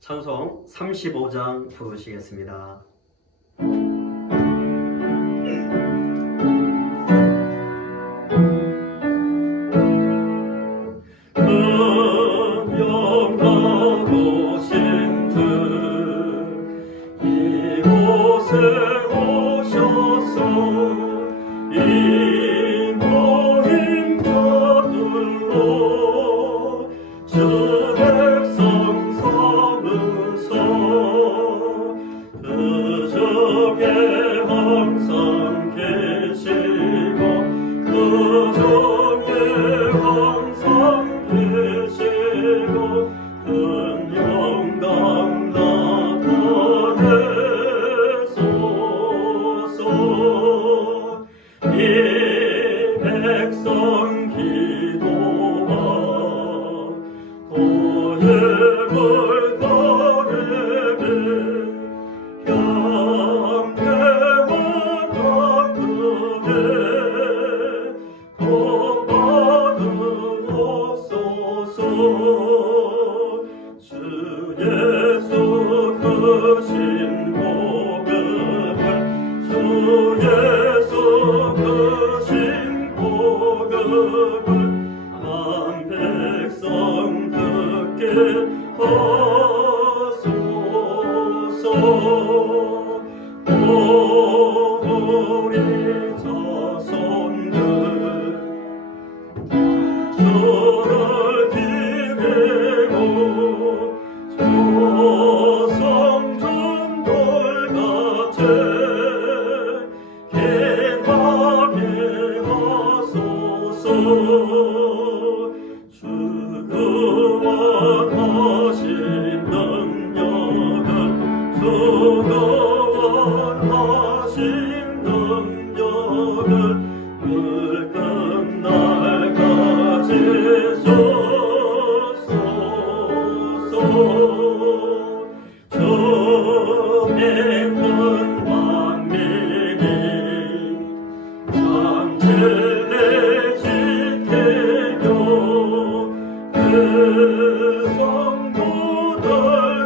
찬송 35장 부르시겠습니다. 음영하고 신주 이곳에 오셔서 이 모임 저들로 주 백성 삼으소. 그 중에 항상 계시고 그 중에 항상 계시고 큰 영광 나타내소서. 이 백성 기도와 고백을 바라매 양대와 가끔에 복 받으옵소서. 주 예수 크신 복음을 주 예수 크신 복음을 만 백성 듣게 하소서. 우리 자손들 주를 기대고 조성준돌같이 개하게 하소서. 주가 원하신 능력은 주가 원하신 능력을 늙은 날까지 주소서. 주 믿는 만민이 장제내 지키며 그 성도들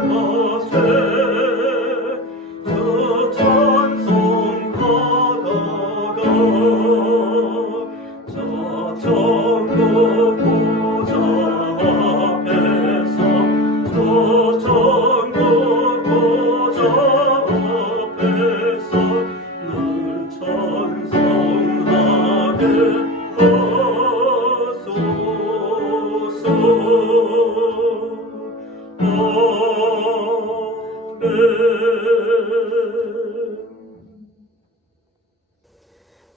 것에 주 찬송하다가 저 천국 보좌 앞에서 저 천국 보좌 앞에서 늘 찬송하게 하소서. 아멘.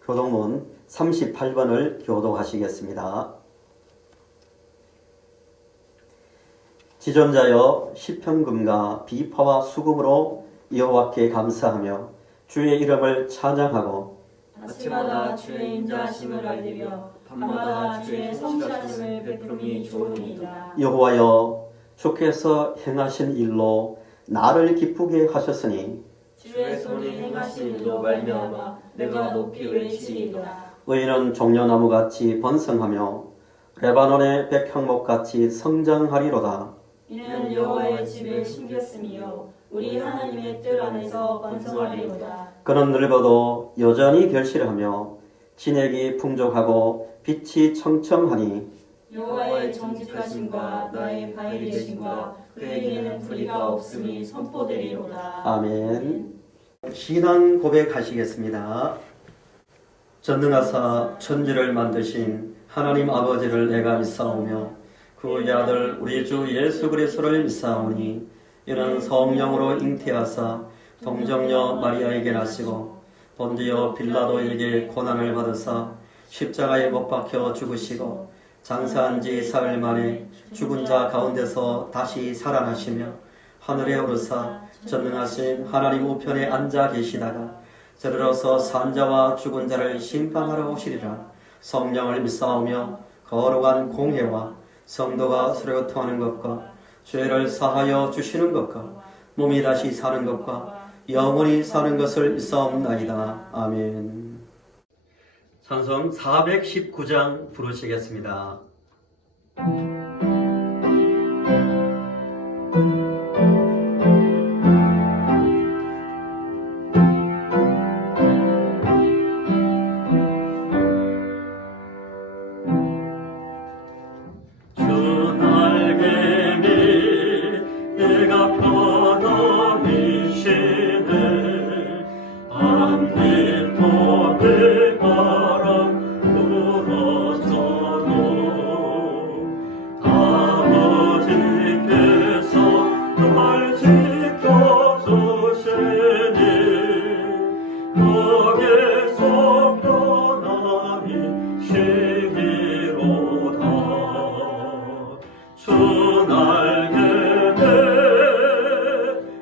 교동문 38번을 교독하시겠습니다. 지존자여 시편금과 비파와 수금으로 여호와께 감사하며 주의 이름을 찬양하고 아침마다 주의 인자하심을 알리며 밤마다 주의 성실하심을 베풀음이 좋으니이다. 여호와여 주께서 행하신 일로 나를 기쁘게 하셨으니 주의 손이 행하신 일로 말미암아 내가 높이 외치리이다. 의인은 종려나무같이 번성하며 레바논의 백향목같이 성장하리로다. 이는 여호와의 집을 심겼으며 우리 하나님의 뜰 안에서 번성하리로다. 그는 늙어도 여전히 결실하며 진액이 풍족하고 빛이 청청하니 여호와의 정직하심과 나의 바위 되심과 그에게는 불의가 없음이 선포되리로다. 아멘. 신앙 고백하시겠습니다. 전능하사 천지를 만드신 하나님 아버지를 내가 믿사오며 그의 아들 우리 주 예수 그리스도를 믿사오니 이는 성령으로 잉태하사 동정녀 마리아에게 나시고 본디오 빌라도에게 고난을 받으사 십자가에 못 박혀 죽으시고 장사한 지 사흘 만에 죽은 자 가운데서 다시 살아나시며 하늘에 오르사 전능하신 하나님 우편에 앉아 계시다가 저리로서 산자와 죽은 자를 심판하러 오시리라. 성령을 믿사오며 거룩한 공회와 성도가 서로 통하는 것과 죄를 사하여 주시는 것과 몸이 다시 사는 것과 영원히 사는 것을 믿사옵나이다. 아멘. 찬송 419장 부르시겠습니다. 편함이시네 안개도 비바람 불어서도 아버지께서 날 지켜주시니 거기서 편함이 쉬기로다 주 날개에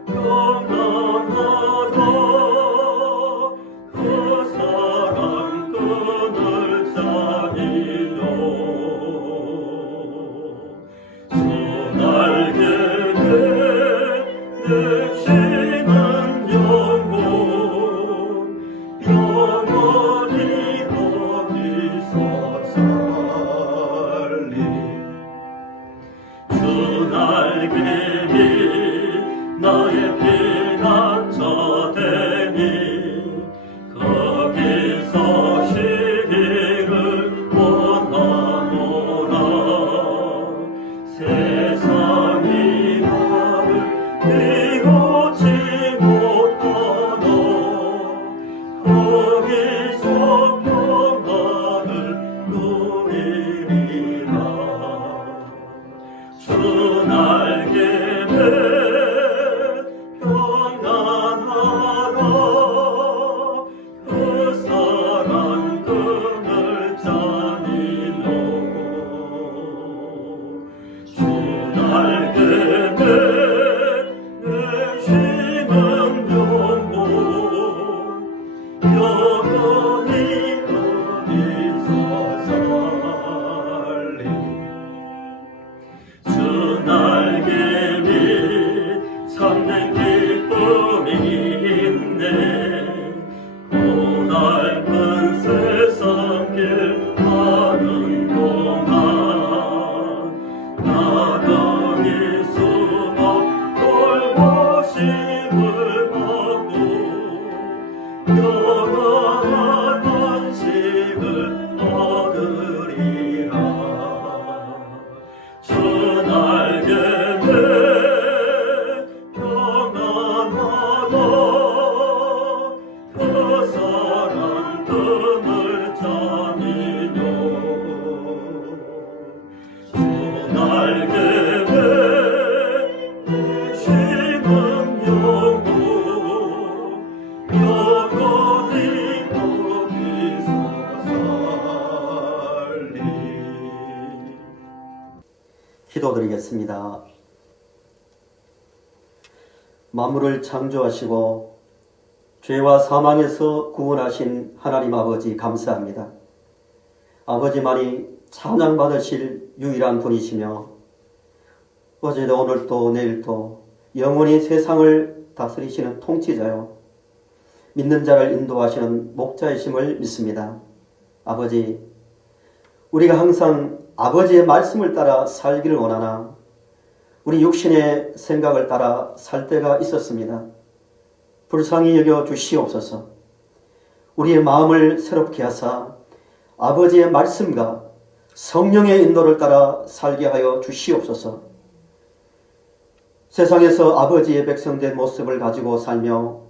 평안하다 그 사랑 끈을 짜니요 주 날개에 내쉬는 영혼 영원히 거기서 살리 주 날개이 나의 피난처 되니 거기서 쉬기를 원하노라 세상이 나를 미루지 못하노 거기서 평안을 누리리라 주 날개에 평안하라 그 사랑 끈을 짜니노 주 날개에 내쉬는 영혼 영원히 어디서 살리 주 날개 위 참된 기쁨이 있네 고달픈 세상 길 가는 동안 나더기 숨어 돌보심을 받고 영원한 안식을 얻으리라 주 날개에 평안하다 그 사랑 끈을 짜니요 주 날개에 내쉬는 영혼 영원히 거기서 살리 기도드리겠습니다. 만물을 창조하시고 죄와 사망에서 구원하신 하나님 아버지 감사합니다. 아버지만이 찬양받으실 유일한 분이시며 어제도 오늘도 내일도 영원히 세상을 다스리시는 통치자요 믿는 자를 인도하시는 목자이심을 믿습니다. 아버지, 우리가 항상 아버지의 말씀을 따라 살기를 원하나 우리 육신의 생각을 따라 살 때가 있었습니다. 불쌍히 여겨 주시옵소서. 우리의 마음을 새롭게 하사 아버지의 말씀과 성령의 인도를 따라 살게 하여 주시옵소서. 세상에서 아버지의 백성된 모습을 가지고 살며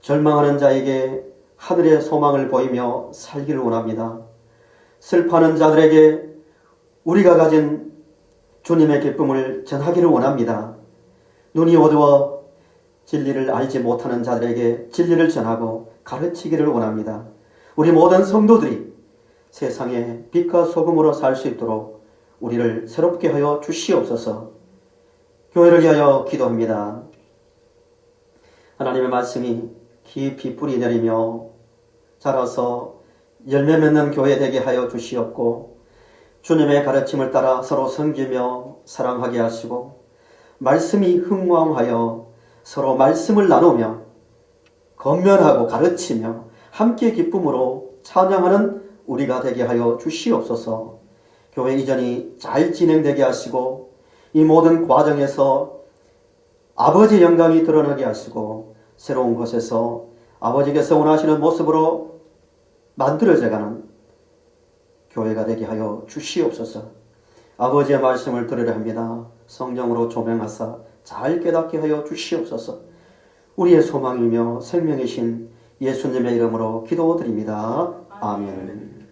절망하는 자에게 하늘의 소망을 보이며 살기를 원합니다. 슬퍼하는 자들에게 우리가 가진 주님의 기쁨을 전하기를 원합니다. 눈이 어두워 진리를 알지 못하는 자들에게 진리를 전하고 가르치기를 원합니다. 우리 모든 성도들이 세상에 빛과 소금으로 살 수 있도록 우리를 새롭게 하여 주시옵소서. 교회를 위하여 기도합니다. 하나님의 말씀이 깊이 뿌리 내리며 자라서 열매 맺는 교회 되게 하여 주시옵고 주님의 가르침을 따라 서로 섬기며 사랑하게 하시고 말씀이 흥왕하여 서로 말씀을 나누며 권면하고 가르치며 함께 기쁨으로 찬양하는 우리가 되게 하여 주시옵소서. 교회 이전이 잘 진행되게 하시고 이 모든 과정에서 아버지의 영광이 드러나게 하시고 새로운 곳에서 아버지께서 원하시는 모습으로 만들어져가는 교회가 되게 하여 주시옵소서. 아버지의 말씀을 들으려 합니다. 성령으로 조명하사 잘 깨닫게 하여 주시옵소서. 우리의 소망이며 생명이신 예수님의 이름으로 기도드립니다. 아멘.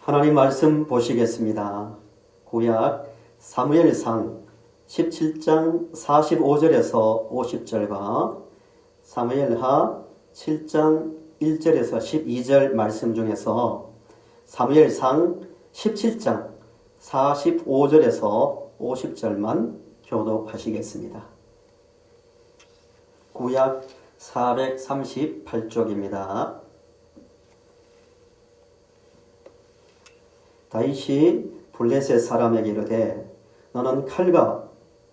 하나님 말씀 보시겠습니다. 구약 사무엘상 17장 45절에서 50절과 사무엘하 7장 1절에서 12절 말씀 중에서 사무엘상 17장 45절에서 50절만 교독하시겠습니다. 구약 438쪽입니다. 다윗이 블레셋 사람에게 이르되 너는 칼과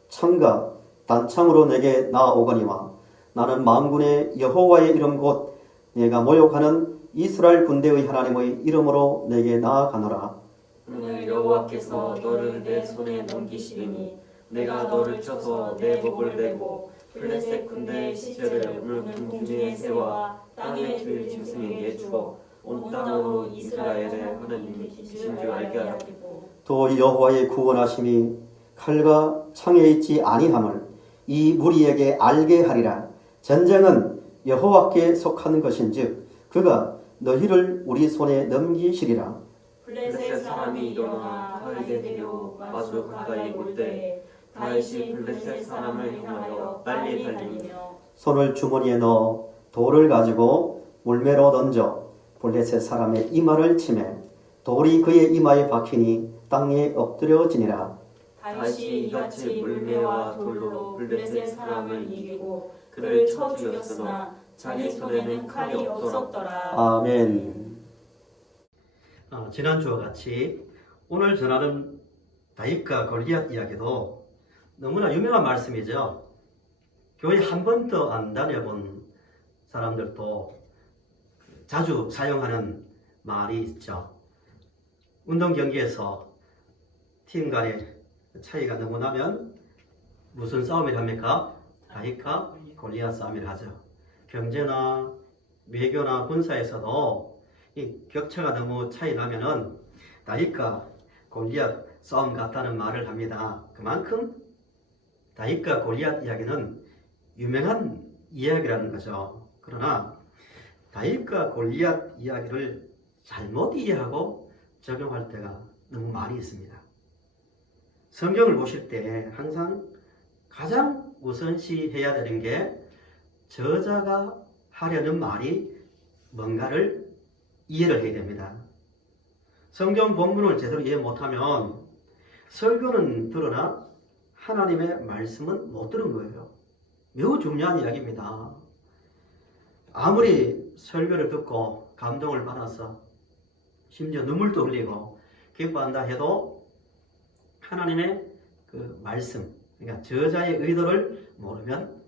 창과 단창으로 내게 나아오거니와 나는 만군의 여호와의 이름 곧 내가 모욕하는 이스라엘 군대의 하나님의 이름으로 내게 나아가노라. 오늘 여호와께서 너를 내 손에 넘기시리니 내가 너를 쳐서 내 목을 베고 블레셋 군대의 시체를 오늘 공중에 세워 땅에 들 짐승에게 주어 온 땅으로 이스라엘의 하나님이 계신 줄 알게 하라고. 또 여호와의 구원하심이 칼과 창에 있지 아니함을 이 무리에게 알게 하리라. 전쟁은 여호와께 속한 것인즉 그가 너희를 우리 손에 넘기시리라. 블레셋 사람이 일어나 다윗에게 데려 마주 가까이 올 때에 다윗이 블레셋 사람을 향하여 빨리 달리며 손을 주머니에 넣어 돌을 가지고 물매로 던져 블레셋 사람의 이마를 치매 돌이 그의 이마에 박히니 땅에 엎드려지니라. 다윗이 이같이 물매와 돌로 블레셋 사람을 이기고 그를 쳐 죽였으나 자기 손에는 칼이 없었더라. 아멘. 지난주와 같이 오늘 전하는 다윗과 골리앗 이야기도 너무나 유명한 말씀이죠. 교회 한 번도 안 다녀본 사람들도 자주 사용하는 말이 있죠. 운동 경기에서 팀 간의 차이가 너무 나면 무슨 싸움을 합니까? 다윗과 골리앗 싸움을 하죠. 경제나 외교나 군사에서도 이 격차가 너무 차이 나면은 다윗과 골리앗 싸움 같다는 말을 합니다. 그만큼 다윗과 골리앗 이야기는 유명한 이야기라는 거죠. 그러나 다윗과 골리앗 이야기를 잘못 이해하고 적용할 때가 너무 많이 있습니다. 성경을 보실 때 항상 가장 우선시해야 되는 게 저자가 하려는 말이 뭔가를 이해를 해야 됩니다. 성경 본문을 제대로 이해 못하면 설교는 들으나 하나님의 말씀은 못 들은 거예요. 매우 중요한 이야기입니다. 아무리 설교를 듣고 감동을 받아서 심지어 눈물도 흘리고 기뻐한다 해도 하나님의 그 말씀, 그러니까 저자의 의도를 모르면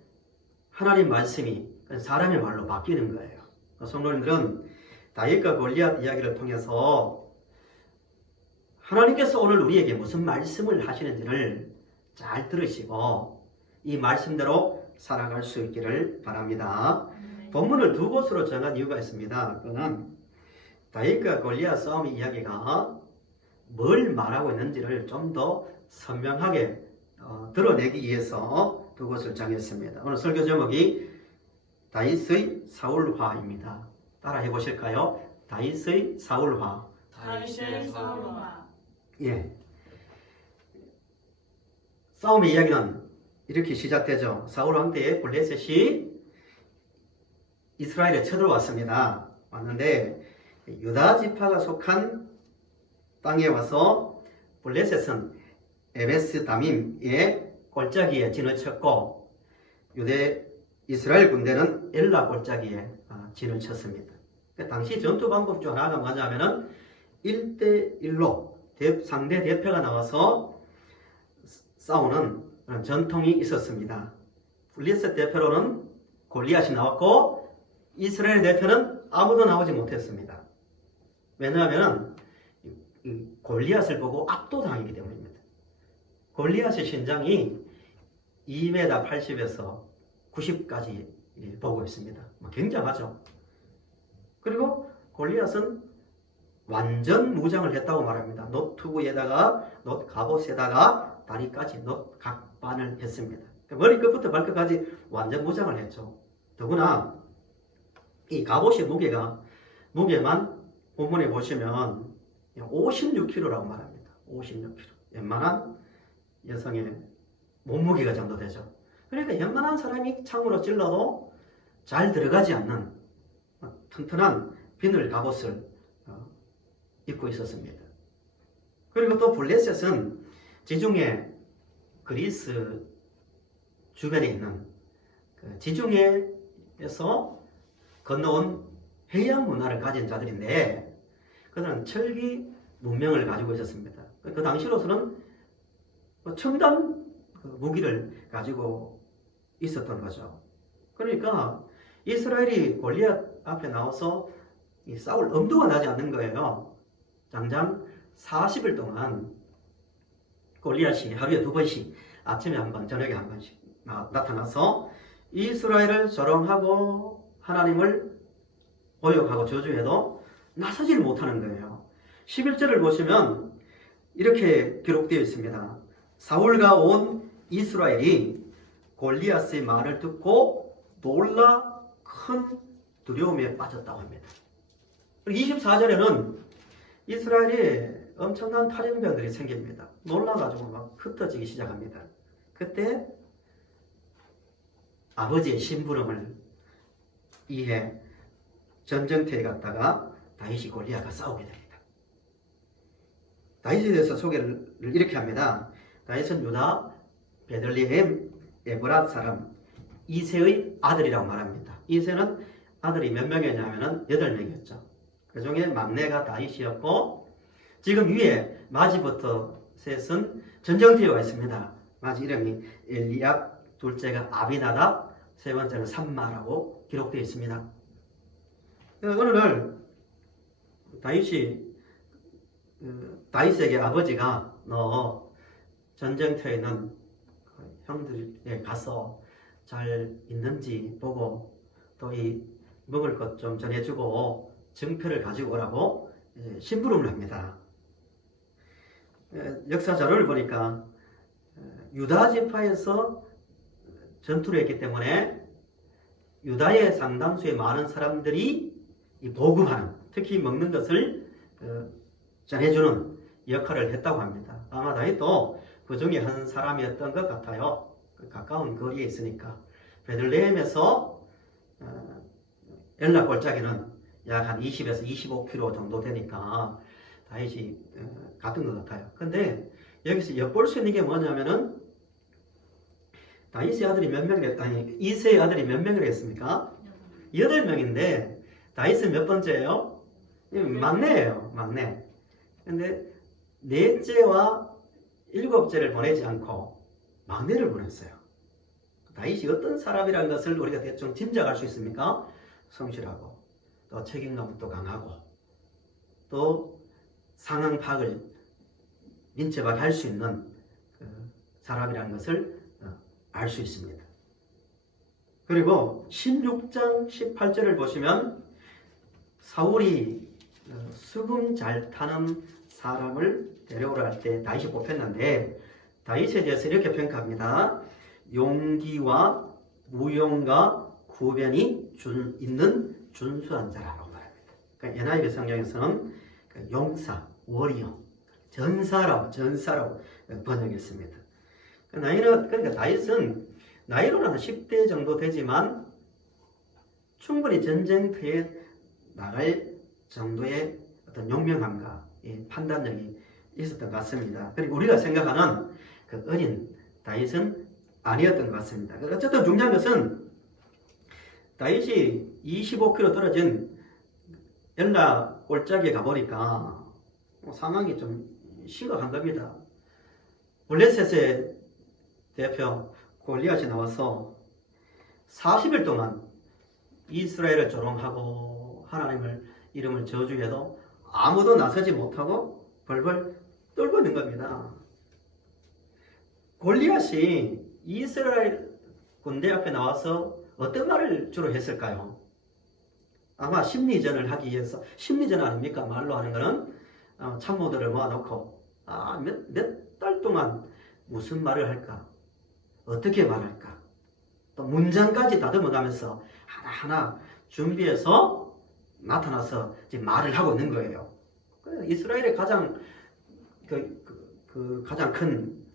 하나님 말씀이 사람의 말로 바뀌는 거예요. 성도님들은 다윗과 골리앗 이야기를 통해서 하나님께서 오늘 우리에게 무슨 말씀을 하시는지를 잘 들으시고 이 말씀대로 살아갈 수 있기를 바랍니다. 본문을 두 곳으로 정한 이유가 있습니다. 그거는 다윗과 골리앗 싸움의 이야기가 뭘 말하고 있는지를 좀 더 선명하게 드러내기 위해서 두 곳을 정했습니다. 오늘 설교 제목이 다윗의 사울화입니다. 따라 해보실까요? 다윗의 사울화. 다윗의 사울화. 예. 싸움의 이야기는 이렇게 시작되죠. 사울 왕때에 블레셋이 이스라엘에 쳐들어왔습니다. 왔는데 유다 지파가 속한 땅에 와서 블레셋은 에베스 다밈의 골짜기에 진을 쳤고 이스라엘 군대는 엘라 골짜기에 진을 쳤습니다. 당시 전투 방법 중 하나가 뭐냐면은 1대1로 상대 대표가 나와서 싸우는 그런 전통이 있었습니다. 블레셋 대표로는 골리앗이 나왔고 이스라엘 대표는 아무도 나오지 못했습니다. 왜냐하면 골리앗을 보고 압도당했기 때문입니다. 골리앗의 신장이 2m 80에서 90까지 보고 있습니다. 굉장하죠. 그리고 골리앗은 완전 무장을 했다고 말합니다. 노트구에다가 갑옷에다가 다리까지 각반을 했습니다. 머리끝부터 발끝까지 완전 무장을 했죠. 더구나 이 갑옷의 무게만 본문에 보시면 56kg라고 말합니다. 56kg. 웬만한 여성의 몸무게가 정도 되죠. 그러니까 웬만한 사람이 창으로 찔러도 잘 들어가지 않는 튼튼한 비늘 갑옷을 입고 있었습니다. 그리고 또 블레셋은 지중해 그리스 주변에 있는 지중해에서 건너온 해양 문화를 가진 자들인데 그들은 철기 문명을 가지고 있었습니다. 그 당시로서는 첨단 무기를 가지고 있었던 거죠. 그러니까 이스라엘이 골리앗 앞에 나와서 싸울 엄두가 나지 않는 거예요. 장장 40일 동안 골리앗이 하루에 2번씩 아침에 한 번, 저녁에 한 번씩 나타나서 이스라엘을 조롱하고 하나님을 모욕하고 저주해도 나서지를 못하는 거예요. 11절을 보시면 이렇게 기록되어 있습니다. 사울과 온 이스라엘이 골리앗의 말을 듣고 놀라 큰 두려움에 빠졌다고 합니다. 24절에는 이스라엘에 엄청난 탈영병들이 생깁니다. 놀라가지고 막 흩어지기 시작합니다. 그때 아버지의 심부름을 이해 전쟁터에 갔다가 다윗이 골리앗과 싸우게 됩니다. 다윗에 대해서 소개를 이렇게 합니다. 다윗은 유다 베들레헴 에브랏 사람 이새의 아들이라고 말합니다. 이새는 아들이 몇 명이었냐면 8명이었죠. 그 중에 막내가 다윗이었고 지금 위에 마지부터 셋은 전쟁터에 와 있습니다. 마지 이름이 엘리압, 둘째가 아비나답, 세 번째는 삼마라고 기록되어 있습니다. 어느 날 다윗에게 아버지가 너 전쟁터에 있는 형들에 가서 잘 있는지 보고 또 이 먹을 것 좀 전해주고 증표를 가지고 오라고 심부름을 합니다. 역사 자료를 보니까 유다 지파에서 전투를 했기 때문에 유다의 상당수의 많은 사람들이 이 보급하는, 특히 먹는 것을 전해주는 역할을 했다고 합니다. 아마 다윗도 그 중에 한 사람이었던 것 같아요. 가까운 거리에 있으니까. 베들레헴에서 엘라 골짜기는 약 한 20에서 25km 정도 되니까 다윗이 갔던 것 같아요. 근데 여기서 엿볼 수 있는 게 뭐냐면은 다윗의 아들이 몇 명을 이새의 아들이 몇 명을 했습니까? 8명인데 다윗은 몇 번째예요? 막내예요. 막내. 근데 넷째와 7째를 보내지 않고 막내를 보냈어요. 다윗이 어떤 사람이라는 것을 우리가 대충 짐작할 수 있습니까? 성실하고 또 책임감도 강하고 또 상황 파악을 민첩하게 할 수 있는 사람이라는 것을 알 수 있습니다. 그리고 16장 18절을 보시면 사울이 수금 잘 타는 사람을 데려오라 할 때 다윗이 뽑혔는데 다윗에 대해서 이렇게 평가합니다. 용기와 무용과 구변이 있는 준수한 자라고 말합니다. 그러니까 NIV 성경에서는 용사, 워리어, 전사라고 번역했습니다. 그러니까 다윗은 나이로는 10대 정도 되지만 충분히 전쟁터에 나갈 정도의 어떤 용명함과 판단력이 있었던 것 같습니다. 그리고 우리가 생각하는 그 어린 다윗은 아니었던 것 같습니다. 어쨌든 중요한 것은 다윗이 25km 떨어진 엘라 골짜기에 가보니까 상황이 좀 심각한 겁니다. 블레셋의 대표 골리앗이 나와서 40일 동안 이스라엘을 조롱하고 하나님을 이름을 저주해도 아무도 나서지 못하고 벌벌 떨고 있는 겁니다. 골리앗이 이스라엘 군대 앞에 나와서 어떤 말을 주로 했을까요? 아마 심리전을 하기 위해서, 심리전 아닙니까? 말로 하는 거는 참모들을 모아놓고 몇 달 동안 무슨 말을 할까? 어떻게 말할까? 또 문장까지 다듬어가면서 하나하나 준비해서 나타나서 이제 말을 하고 있는 거예요. 이스라엘의 가장 가장 큰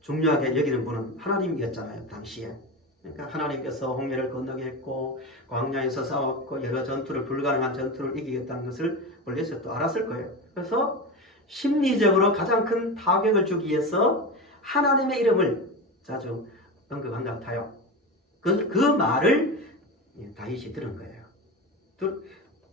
중요하게 여기는 분은 하나님이었잖아요, 당시에. 그러니까 하나님께서 홍해를 건너게 했고 광야에서 싸웠고 여러 전투를, 불가능한 전투를 이기겠다는 것을 블레셋도 알았을 거예요. 그래서 심리적으로 가장 큰 타격을 주기 위해서 하나님의 이름을 자주 언급한 것 같아요. 그 말을 다윗이 들은 거예요.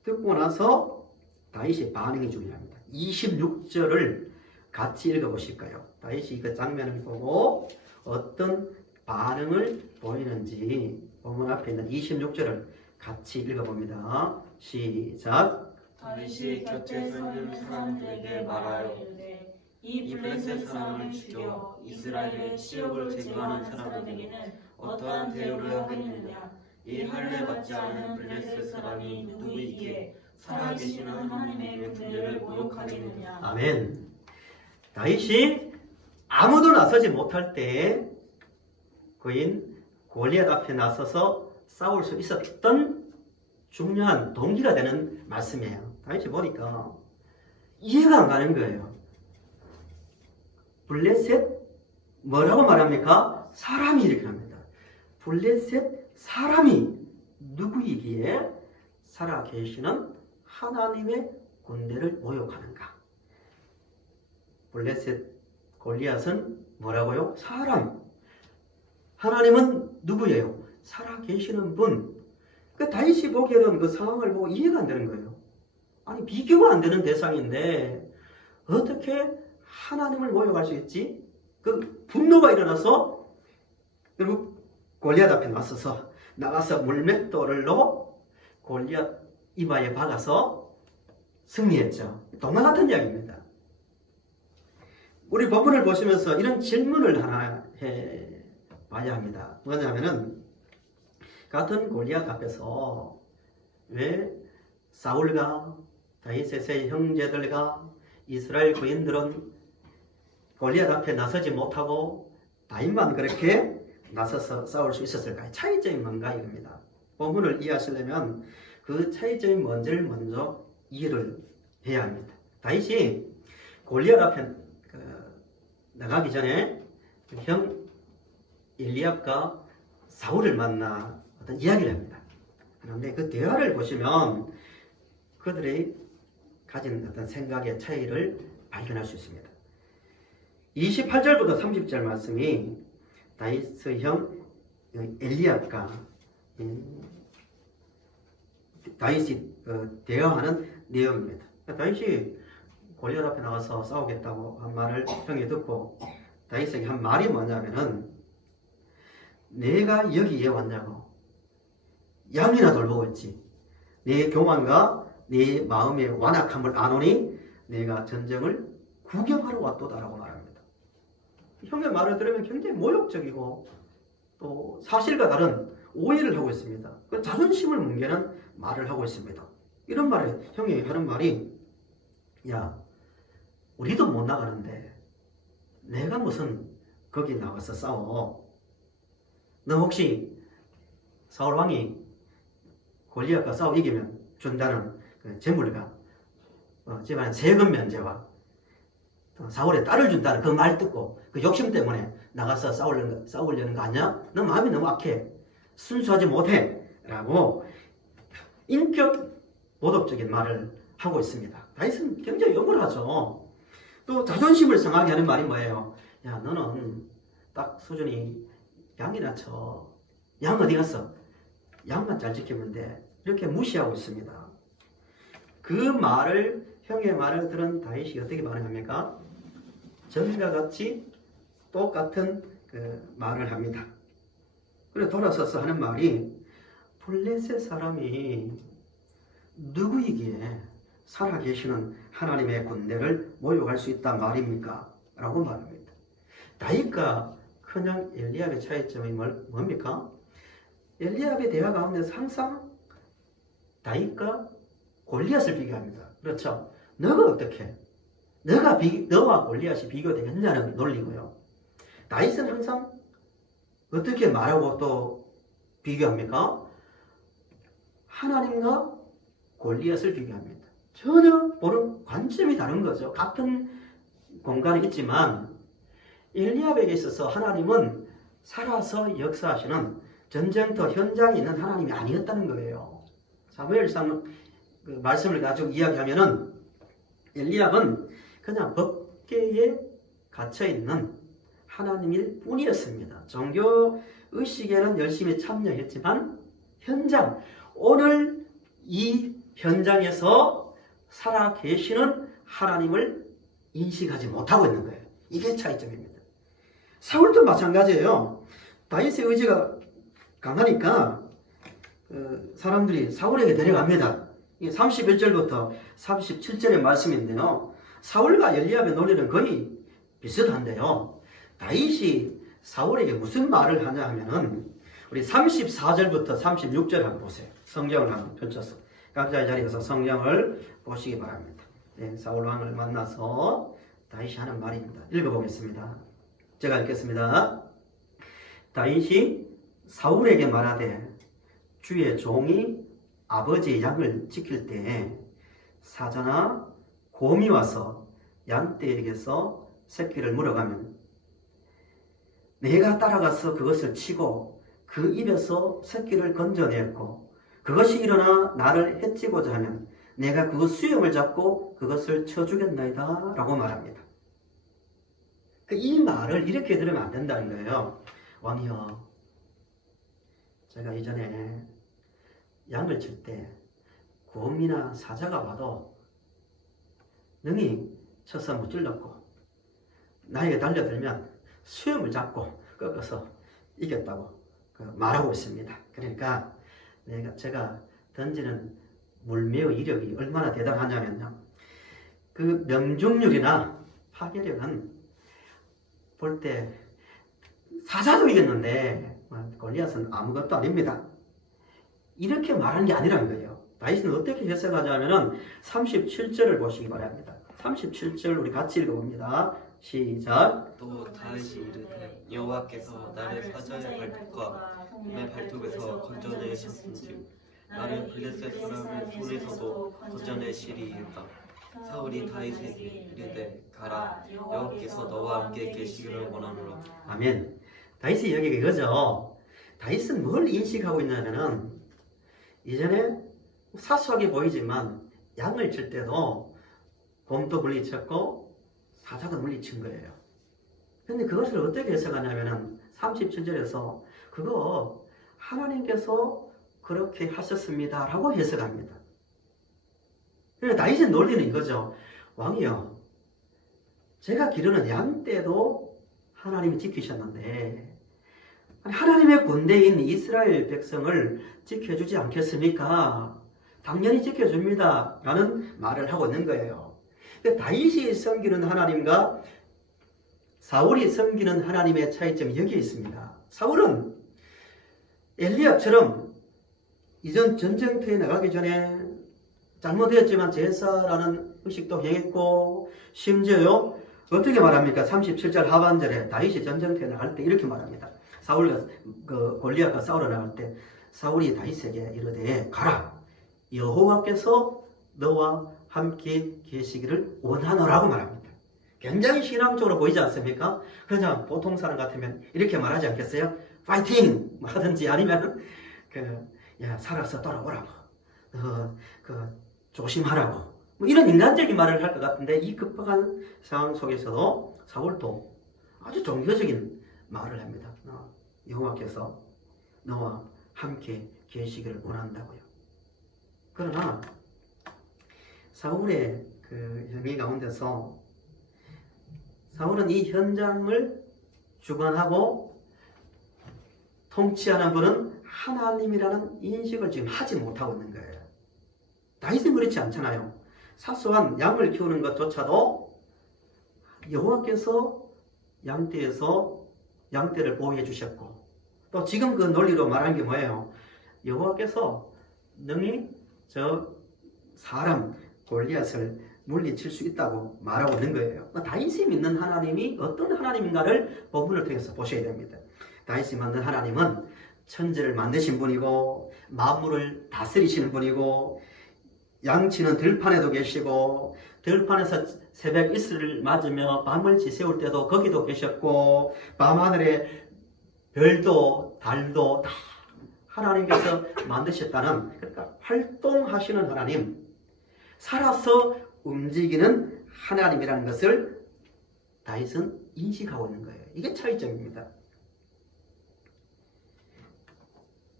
듣고 나서 다윗의 반응이 중요합니다. 26절을 같이 읽어보실까요? 다윗이 그 장면을 보고 어떤 반응을 보이는지 본문 앞에 있는 26절을 같이 읽어봅니다. 시작. 다윗이 곁에 서 있는 사람들에게 말하여 이르되 이 블레셋 사람을 죽여 이스라엘의 치욕을 제거하는 사람에게는 어떠한 대우를 하겠느냐. 이 할례 받지 않은 블레셋 사람이 누구이기에 살아계시는 하나님의 군대를 모욕하겠느냐. 아멘. 다윗이 아무도 나서지 못할 때 그인 골리앗 앞에 나서서 싸울 수 있었던 중요한 동기가 되는 말씀이에요. 다윗이 보니까 이해가 안 가는 거예요. 블레셋 뭐라고 말합니까? 사람이 이렇게 합니다. 블레셋 사람이 누구이기에 살아계시는 하나님의 군대를 모욕하는가? 블레셋 골리앗은 뭐라고요? 사람. 하나님은 누구예요? 살아계시는 분. 그 다윗이 보기에는 그 상황을 보고 이해가 안 되는 거예요. 아니 비교가 안 되는 대상인데 어떻게 하나님을 모욕할 수 있지? 그 분노가 일어나서 결국 골리앗 앞에 나가서 물맷돌을 넣어 골리앗 이마에 박아서 승리했죠. 동화 같은 이야기입니다. 우리 본문을 보시면서 이런 질문을 하나 해봐야 합니다. 뭐냐면은 같은 골리앗 앞에서 왜 사울과 다윗의 세 형제들과 이스라엘 거인들은 골리앗 앞에 나서지 못하고 다윗만 그렇게 나서서 싸울 수 있었을까요? 차이점이 뭔가 이겁니다. 본문을 이해하시려면 그 차이점이 뭔지를 먼저 이해를 해야 합니다. 다윗이 골리앗 앞에 나가기 전에 형 엘리압과 사울을 만나 어떤 이야기를 합니다. 그런데 그 대화를 보시면 그들이 가진 어떤 생각의 차이를 발견할 수 있습니다. 28절부터 30절 말씀이 다윗의 형 엘리압과 다윗이 대화하는 내용입니다. 다윗이 골리앗 앞에 나가서 싸우겠다고 한 말을 형이 듣고 다윗에게 한 말이 뭐냐면은 내가 여기에 왔냐고 양이나 돌보고 있지 내 교만과 내 마음의 완악함을 아노니 내가 전쟁을 구경하러 왔도다라고 말합니다. 형의 말을 들으면 굉장히 모욕적이고 또 사실과 다른 오해를 하고 있습니다. 자존심을 뭉개는 말을 하고 있습니다. 이런 말을 형이 하는 말이 야 우리도 못 나가는데 내가 무슨 거기 나가서 싸워. 너 혹시 사울왕이 골리앗과 싸워 이기면 준다는 그 재물과 집안 세금 면제와 사울의 딸을 준다는 그 말 듣고 그 욕심 때문에 나가서 싸우려는 거 아니야? 너 마음이 너무 악해. 순수하지 못해. 라고 인격 모독적인 말을 하고 있습니다. 다윗은 굉장히 욕을 하죠. 또 자존심을 상하게 하는 말이 뭐예요? 야 너는 딱 수준이 양이나 쳐. 양 어디 갔어? 양만 잘 지키면 돼. 이렇게 무시하고 있습니다. 그 말을 형의 말을 들은 다윗이 어떻게 반응합니까? 전과 같이 똑같은 그 말을 합니다. 그리고 돌아서서 하는 말이 블레셋 사람이 누구이기에 살아계시는 하나님의 군대를 모욕할 수 있단 말입니까? 라고 말합니다. 다윗과 그냥 엘리압의 차이점이 뭡니까? 엘리압의 대화 가운데서 항상 다윗과 골리앗을 비교합니다. 그렇죠? 너가 어떻게? 너와 골리앗이 비교되겠냐는 논리고요. 다윗은 항상 어떻게 말하고 또 비교합니까? 하나님과 골리앗을 비교합니다. 전혀 보는 관점이 다른 거죠. 같은 공간에 있지만 엘리압에게 있어서 하나님은 살아서 역사하시는 전쟁터 현장에 있는 하나님이 아니었다는 거예요. 사무엘상 그 말씀을 가지고 이야기하면은 엘리압은 그냥 법계에 갇혀 있는 하나님일 뿐이었습니다. 종교 의식에는 열심히 참여했지만 현장, 오늘 이 현장에서 살아 계시는 하나님을 인식하지 못하고 있는 거예요. 이게 차이점입니다. 사울도 마찬가지예요. 다윗의 의지가 강하니까 사람들이 사울에게 데려갑니다. 이게 31절부터 37절의 말씀인데요. 사울과 엘리압의 논리는 거의 비슷한데요. 다윗이 사울에게 무슨 말을 하냐 하면은 우리 34절부터 36절 한번 보세요. 성경을 한번 펼쳐서 각자의 자리에서 성경을 보시기 바랍니다. 네, 사울 왕을 만나서 다윗이 하는 말입니다. 읽어보겠습니다. 제가 읽겠습니다. 다윗이 사울에게 말하되 주의 종이 아버지의 양을 지킬 때에 사자나 곰이 와서 양떼에게서 새끼를 물어가면 내가 따라가서 그것을 치고 그 입에서 새끼를 건져내었고 그것이 일어나 나를 해치고자 하면 내가 그 수염을 잡고 그것을 쳐주겠나이다 라고 말합니다. 이 말을 이렇게 들으면 안 된다는 거예요. 왕이여, 제가 이전에 양을 칠 때 곰이나 사자가 와도 능히 쳐서 못 찔렀고 나에게 달려들면 수염을 잡고 꺾어서 이겼다고 말하고 있습니다. 그러니까 제가 던지는 물매의 이력이 얼마나 대단하냐면요. 그 명중률이나 파괴력은 볼 때 사자도 이겼는데 골리앗은 아무것도 아닙니다. 이렇게 말하는 게 아니라는 거예요. 다윗은 어떻게 해석하자면은 37절을 보시기 바랍니다. 37절 우리 같이 읽어봅니다. 시작. 또 다윗이 이르되 여호와께서 나를 사자의 발톱과 곰의 발톱에서 건져내셨은즉 나를 블레셋 사람의 손에서도 건져내시리이다. 사울이 다윗에게 이르되 가라, 여호와께서 너와 함께 계시기를 원하노라. 아멘. 다윗이 여기 이거죠. 다윗은 뭘 인식하고 있냐면은 이전에 사소하게 보이지만 양을 칠 때도 곰도 물리쳤고 사자도 물리친 거예요. 근데 그것을 어떻게 해석하냐면은 37절에서 그거 하나님께서 그렇게 하셨습니다 라고 해석합니다. 그러니까 다윗의 논리는 이거죠. 왕이요, 제가 기르는 양 떼도 하나님이 지키셨는데 하나님의 군대에 있는 이스라엘 백성을 지켜주지 않겠습니까? 당연히 지켜줍니다 라는 말을 하고 있는 거예요. 그러니까 다윗이 섬기는 하나님과 사울이 섬기는 하나님의 차이점이 여기에 있습니다. 사울은 엘리압처럼 이전 전쟁터에 나가기 전에 잘못되었지만 제사라는 의식도 행했고 심지어요 어떻게 말합니까? 37절 하반절에 다윗이 전쟁터에 나갈 때 이렇게 말합니다. 사울과 골리앗과 싸우러 나갈 때 사울이 다윗에게 이르되 가라, 여호와께서 너와 함께 계시기를 원하노라고 말합니다. 굉장히 신앙적으로 보이지 않습니까? 그냥 보통 사람 같으면 이렇게 말하지 않겠어요? 파이팅! 하든지 아니면 야, 살아서 돌아오라고, 조심하라고, 뭐 이런 인간적인 말을 할 것 같은데 이 급박한 상황 속에서도 사울도 아주 종교적인 말을 합니다. 여호와께서 너와 함께 계시기를 원한다고요. 그러나 사울의 그 행위 가운데서 사울은 이 현장을 주관하고 통치하는 분은 하나님이라는 인식을 지금 하지 못하고 있는 거예요. 다윗은 그렇지 않잖아요. 사소한 양을 키우는 것조차도 여호와께서 양떼에서 양떼를 보호해 주셨고, 또 지금 그 논리로 말하는 게 뭐예요? 여호와께서 능히 저 사람 골리앗을 물리칠 수 있다고 말하고 있는 거예요. 다윗이 믿는 하나님이 어떤 하나님인가를 본문을 통해서 보셔야 됩니다. 다윗이 만든 하나님은 천지를 만드신 분이고 만물을 다스리시는 분이고 양치는 들판에도 계시고 들판에서 새벽 이슬을 맞으며 밤을 지새울 때도 거기도 계셨고 밤하늘에 별도 달도 다 하나님께서 만드셨다는, 그러니까 활동하시는 하나님, 살아서 움직이는 하나님이라는 것을 다윗은 인식하고 있는 거예요. 이게 차이점입니다.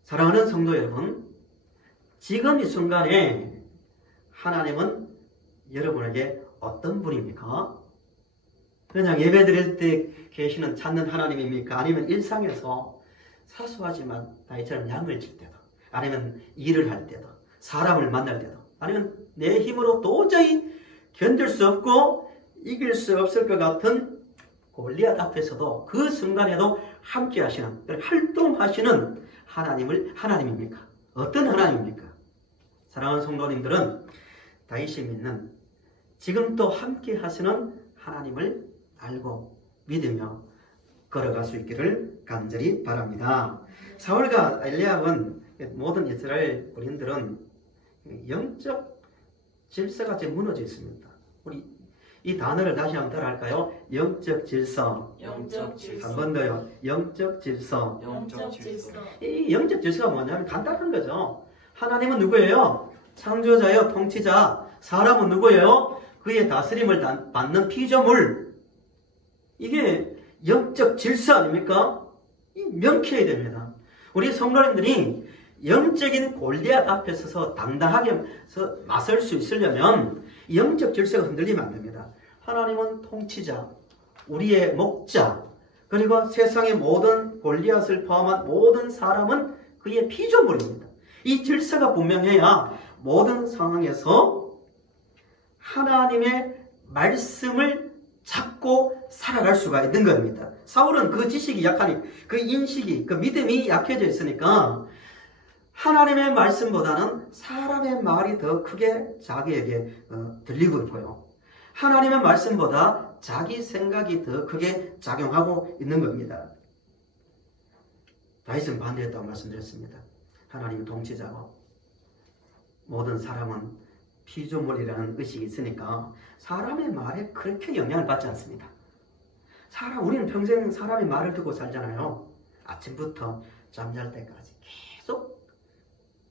사랑하는 성도 여러분, 지금 이 순간에 하나님은 여러분에게 어떤 분입니까? 그냥 예배 드릴 때 계시는 찾는 하나님입니까? 아니면 일상에서 사소하지만 다윗처럼 양을 칠 때도, 아니면 일을 할 때도, 사람을 만날 때도, 아니면 내 힘으로 도저히 견딜 수 없고 이길 수 없을 것 같은 골리앗 앞에서도 그 순간에도 함께 하시는, 활동하시는 하나님입니까? 어떤 하나님입니까? 사랑하는 성도님들은 다윗이 믿는 지금도 함께 하시는 하나님을 알고 믿으며 걸어갈 수 있기를 간절히 바랍니다. 사울과 엘리압은, 모든 이스라엘 군인들은 영적 질서가 지금 무너져 있습니다. 우리 이 단어를 다시 한번 따라할까요? 영적 질서. 영적 질서. 한 번 더요. 영적 질서. 영적 질서. 이 영적 질서가 뭐냐면 간단한 거죠. 하나님은 누구예요? 창조자요, 통치자. 사람은 누구예요? 그의 다스림을 받는 피조물. 이게 영적 질서 아닙니까? 명쾌해야 됩니다. 우리 성도님들이 영적인 골리앗 앞에 서서 당당하게 맞설 수 있으려면 영적 질서가 흔들리면 안 됩니다. 하나님은 통치자, 우리의 목자, 그리고 세상의 모든 골리앗을 포함한 모든 사람은 그의 피조물입니다. 이 질서가 분명해야 모든 상황에서 하나님의 말씀을 잡고 살아갈 수가 있는 겁니다. 사울은 그 지식이 약하니, 그 인식이, 그 믿음이 약해져 있으니까 하나님의 말씀보다는 사람의 말이 더 크게 자기에게 들리고 있고요. 하나님의 말씀보다 자기 생각이 더 크게 작용하고 있는 겁니다. 다윗은 반대했다고 말씀드렸습니다. 하나님이 통치자고 모든 사람은 피조물이라는 의식이 있으니까 사람의 말에 그렇게 영향을 받지 않습니다. 우리는 평생 사람의 말을 듣고 살잖아요. 아침부터 잠잘 때까지 계속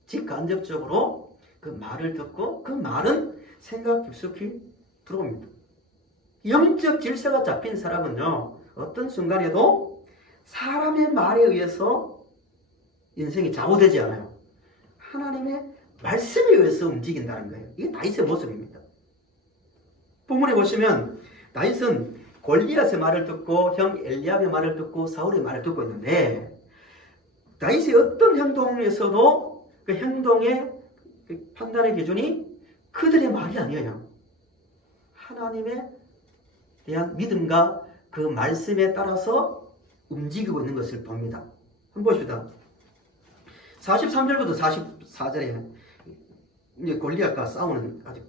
직간접적으로 그 말을 듣고 그 말은 생각 깊숙이 들어옵니다. 영적 질서가 잡힌 사람은요, 어떤 순간에도 사람의 말에 의해서 인생이 좌우되지 않아요. 하나님의 말씀에 의해서 움직인다는 거예요. 이게 다윗의 모습입니다. 본문에 보시면 다윗은 골리앗의 말을 듣고 형 엘리압의 말을 듣고 사울의 말을 듣고 있는데, 다윗의 어떤 행동에서도 그 행동의 판단의 기준이 그들의 말이 아니에요. 하나님에 대한 믿음과 그 말씀에 따라서 움직이고 있는 것을 봅니다. 한번 보십시다. 43절부터 44절에 골리앗과 싸우는 아주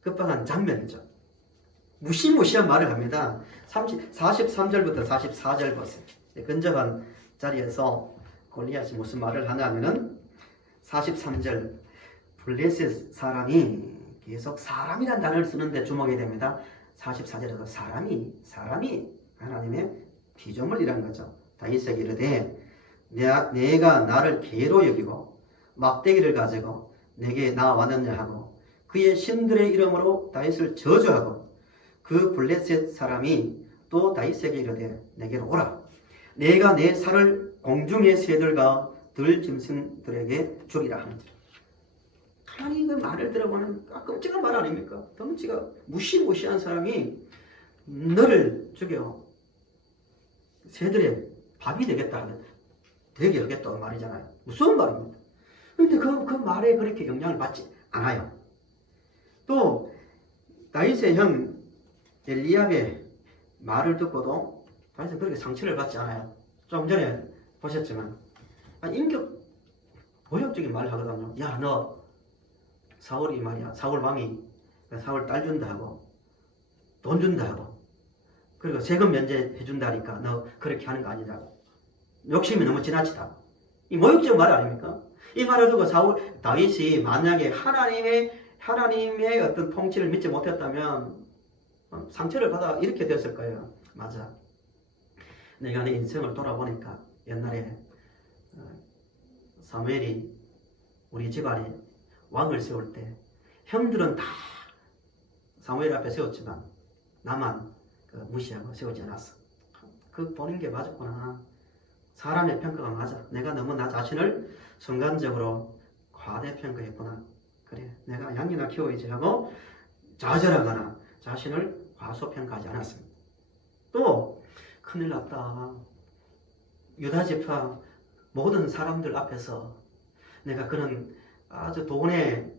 급박한 장면이죠. 무시무시한 말을 합니다. 43절부터 44절 보세요. 근접한 자리에서 골리앗이 무슨 말을 하냐면은 43절, 블레셋 사람이 계속 사람이란 단어를 쓰는데 주목이 됩니다. 44절에서 사람이 하나님의 피조물이라는 거죠. 다윗에게 이르되 내가 나를 개로 여기고 막대기를 가지고 내게 나왔느냐 하고 그의 신들의 이름으로 다윗을 저주하고 그 블레셋 사람이 또 다윗에게 이르되 내게로 오라. 내가 내 살을 공중의 새들과 들짐승들에게 주리라 하는지라. 아니 그 말을 들어보는 끔찍한 말 아닙니까? 덩치가 무시무시한 사람이 너를 죽여 새들의 밥이 되겠다 하면 되게 하겠다는 말이잖아요. 무서운 말입니다. 그런데 그 말에 그렇게 영향을 받지 않아요. 또 다윗의 형 엘리압의 말을 듣고도 다윗은 그렇게 상처를 받지 않아요. 좀 전에 보셨지만 인격 보역적인 말을 하거든요. 야, 너 사울이 말이야, 사울 왕이 사울 딸 준다 하고 돈 준다 하고 그리고 세금 면제해 준다니까 너 그렇게 하는 거 아니라고. 욕심이 너무 지나치다. 이 모욕적 말 아닙니까? 이 말을 듣고 다윗이 만약에 하나님의 어떤 통치를 믿지 못했다면 상처를 받아 이렇게 됐을 거예요. 맞아. 내가 내 인생을 돌아보니까 옛날에 사무엘이 우리 집안에 왕을 세울 때 형들은 다 사무엘 앞에 세웠지만 나만 무시하고 세우지 않았어. 그 보는 게 맞았구나. 사람의 평가가 맞아. 내가 너무 나 자신을 순간적으로 과대평가했구나. 그래, 내가 양이나 키워야지 하고 좌절하거나 자신을 과소평가하지 않았습니다. 또 큰일 났다. 유다 지파 모든 사람들 앞에서 내가 그런 아주 돈에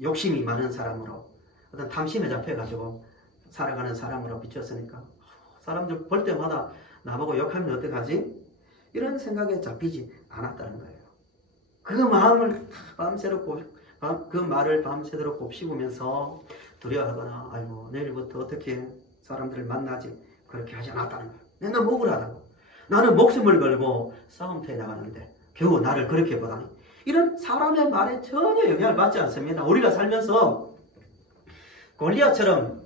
욕심이 많은 사람으로 어떤 탐심에 잡혀가지고 살아가는 사람으로 비쳤으니까 사람들 볼 때마다 나보고 욕하면 어떡하지? 이런 생각에 잡히지 않았다는 거예요. 그 마음을 그 말을 밤새도록 곱씹으면서 두려워하거나 아이고 내일부터 어떻게 사람들을 만나지 그렇게 하지 않았다는 거예요. 내가 억울하다고. 나는 목숨을 걸고 싸움터에 나가는데 겨우 나를 그렇게 보다니. 이런 사람의 말에 전혀 영향을 받지 않습니다. 우리가 살면서 골리앗처럼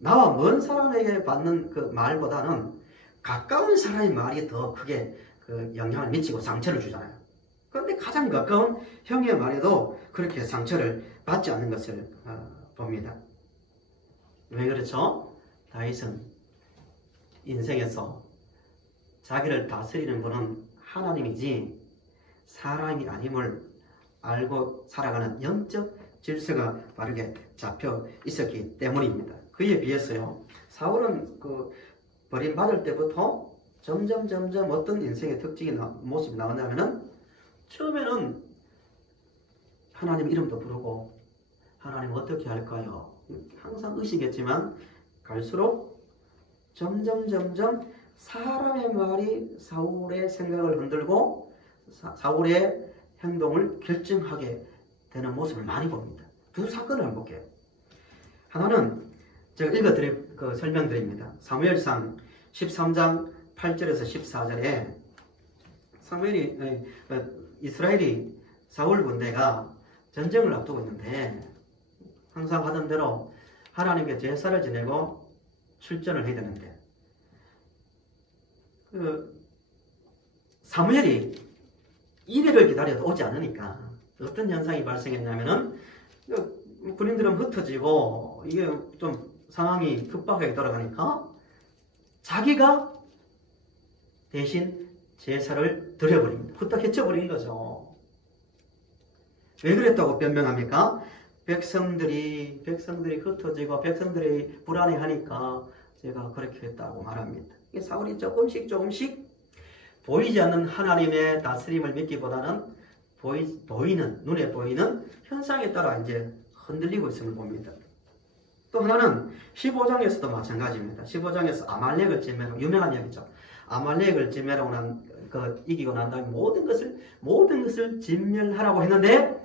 나와 먼 사람에게 받는 그 말보다는 가까운 사람의 말이 더 크게 그 영향을 미치고 상처를 주잖아요. 그런데 가장 가까운 형의 말에도 그렇게 상처를 받지 않는 것을 봅니다. 왜 그렇죠? 다윗은 인생에서 자기를 다스리는 분은 하나님이지 사람이 아님을 알고 살아가는 영적 질서가 바르게 잡혀 있었기 때문입니다. 그에 비해서요, 사울은 버림받을 때부터 점점 어떤 인생의 특징이 모습이 나오냐면은 처음에는 하나님 이름도 부르고 하나님 어떻게 할까요? 항상 의식했지만 갈수록 점점 사람의 말이 사울의 생각을 흔들고 사울의 행동을 결정하게 되는 모습을 많이 봅니다. 두 사건을 한번 볼게요. 하나는 제가 설명드립니다. 사무엘상 13장 8절에서 14절에 이스라엘이 사울 군대가 전쟁을 앞두고 있는데 항상 하던 대로 하나님께 제사를 지내고 출전을 해야 되는데 사무엘이 이래를 기다려도 오지 않으니까 어떤 현상이 발생했냐면은 군인들은 흩어지고 이게 좀 상황이 급박하게 돌아가니까 자기가 대신 제사를 드려버립니다. 후딱 해쳐버린 거죠. 왜 그랬다고 변명합니까? 백성들이 흩어지고 백성들이 불안해하니까 제가 그렇게 했다고 말합니다. 사울이 조금씩 보이지 않는 하나님의 다스림을 믿기보다는 눈에 보이는 현상에 따라 이제 흔들리고 있음을 봅니다. 또 하나는 15장에서도 마찬가지입니다. 15장에서 아말렉을 찜매로 유명한 이야기죠. 아말렉을 찜매로 이기고 난 다음에 모든 것을 진멸하라고 했는데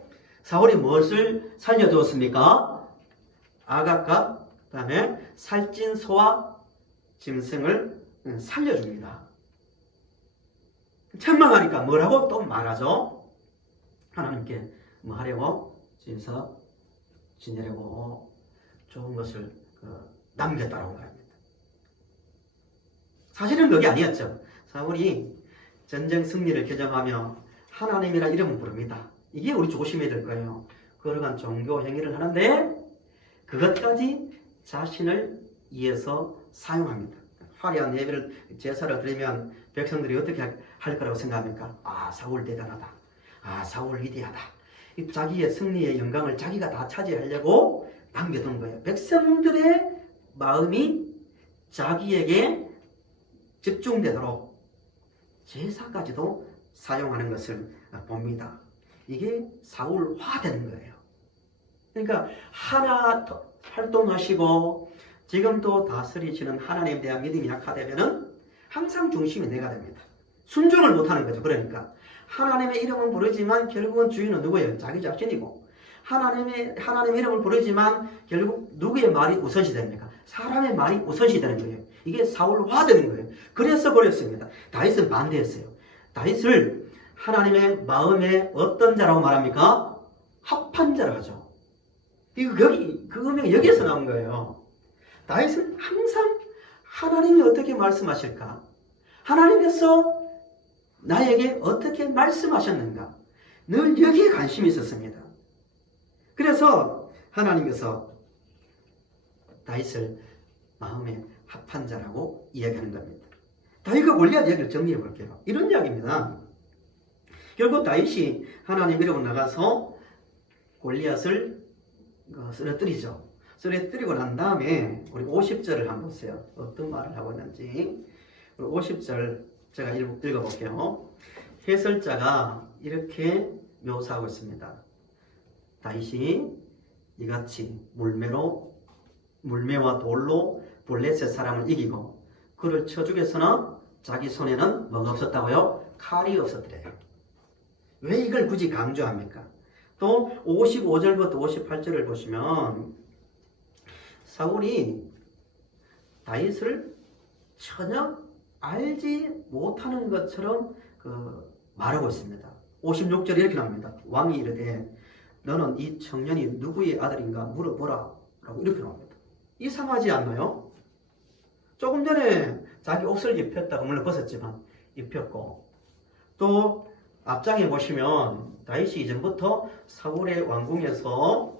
사울이 무엇을 살려주었습니까? 아각과 그다음에 살찐 소와 짐승을 살려줍니다. 책망하니까 뭐라고 또 말하죠? 하나님께 뭐 하려고 제사 지내려고 좋은 것을 남겼다라고 말합니다. 사실은 그게 아니었죠. 사울이 전쟁 승리를 개정하며 하나님이라 이름을 부릅니다. 이게 우리 조심해야 될 거예요. 그러한 종교 행위를 하는데 그것까지 자신을 위해서 사용합니다. 화려한 예배를 제사를 드리면 백성들이 어떻게 할 거라고 생각합니까? 아, 사울 대단하다. 아, 사울 위대하다. 자기의 승리의 영광을 자기가 다 차지하려고 남겨둔 거예요. 백성들의 마음이 자기에게 집중되도록 제사까지도 사용하는 것을 봅니다. 이게 사울화되는 거예요. 그러니까 하나 활동하시고 지금 또 다스리시는 하나님에 대한 믿음이 약화되면은 항상 중심이 내가 됩니다. 순종을 못하는 거죠. 그러니까 하나님의 이름은 부르지만 결국은 주인은 누구예요? 자기 자신이고 하나님의 이름을 부르지만 결국 누구의 말이 우선시 됩니까? 사람의 말이 우선시 되는 거예요. 이게 사울화되는 거예요. 그래서 버렸습니다. 다윗은 반대했어요. 다윗을 하나님의 마음에 어떤 자라고 말합니까? 합한 자라고 하죠. 그 의미가 여기에서 나온 거예요. 다윗은 항상 하나님이 어떻게 말씀하실까? 하나님께서 나에게 어떻게 말씀하셨는가? 늘 여기에 관심이 있었습니다. 그래서 하나님께서 다윗을 마음에 합한 자라고 이야기하는 겁니다. 다윗과 골리앗 이야기를 정리해 볼게요. 이런 이야기입니다. 결국 다윗이 하나님 이름으로 나가서 골리앗을 쓰러뜨리죠. 쓰러뜨리고 난 다음에 우리 50절을 한번 보세요. 어떤 말을 하고 있는지. 우리 50절 제가 읽어볼게요. 해설자가 이렇게 묘사하고 있습니다. 다윗이 이같이 물매와 돌로 블레셋 사람을 이기고 그를 쳐 죽였으나 자기 손에는 뭐가 없었다고요? 칼이 없었더래요. 왜 이걸 굳이 강조합니까? 또 55절부터 58절을 보시면 사울이 다윗을 전혀 알지 못하는 것처럼 말하고 있습니다. 56절에 이렇게 나옵니다. 왕이 이르되 너는 이 청년이 누구의 아들인가 물어보라 라고 이렇게 나옵니다. 이상하지 않나요? 조금 전에 자기 옷을 입혔다고 물론 벗었지만 입혔고 또 앞장에 보시면 다윗이 이전부터 사울의 왕궁에서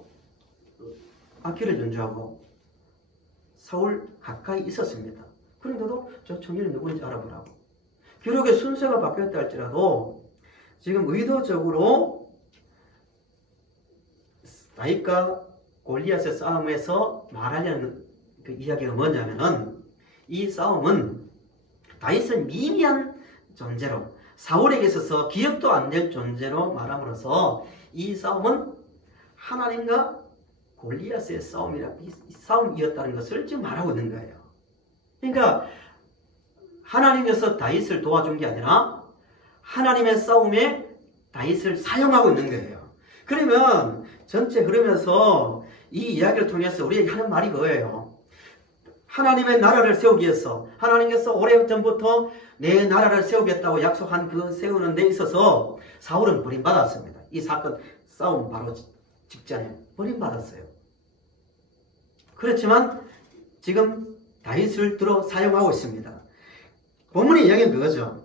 악기를 연주하고 사울 가까이 있었습니다. 그런데도 저 청년이 누구인지 알아보라고. 기록의 순서가 바뀌었다 할지라도 지금 의도적으로 다윗과 골리앗의 싸움에서 말하려는 그 이야기가 뭐냐면은 이 싸움은 다윗은 미미한 존재로 사울에게 있어서 기억도 안 될 존재로 말함으로써 이 싸움은 하나님과 골리앗의 싸움이었다는 것을 지금 말하고 있는 거예요. 그러니까 하나님께서 다윗을 도와준 게 아니라 하나님의 싸움에 다윗을 사용하고 있는 거예요. 그러면 전체 흐르면서 이 이야기를 통해서 우리에게 하는 말이 그거예요. 하나님의 나라를 세우기 위해서 하나님께서 오래전부터 내 나라를 세우겠다고 약속한 그 세우는 데 있어서 사울은 버림받았습니다. 이 사건 싸움 바로 직전에 버림받았어요. 그렇지만 지금 다윗을 들어 사용하고 있습니다. 본문의 이야기는 그거죠.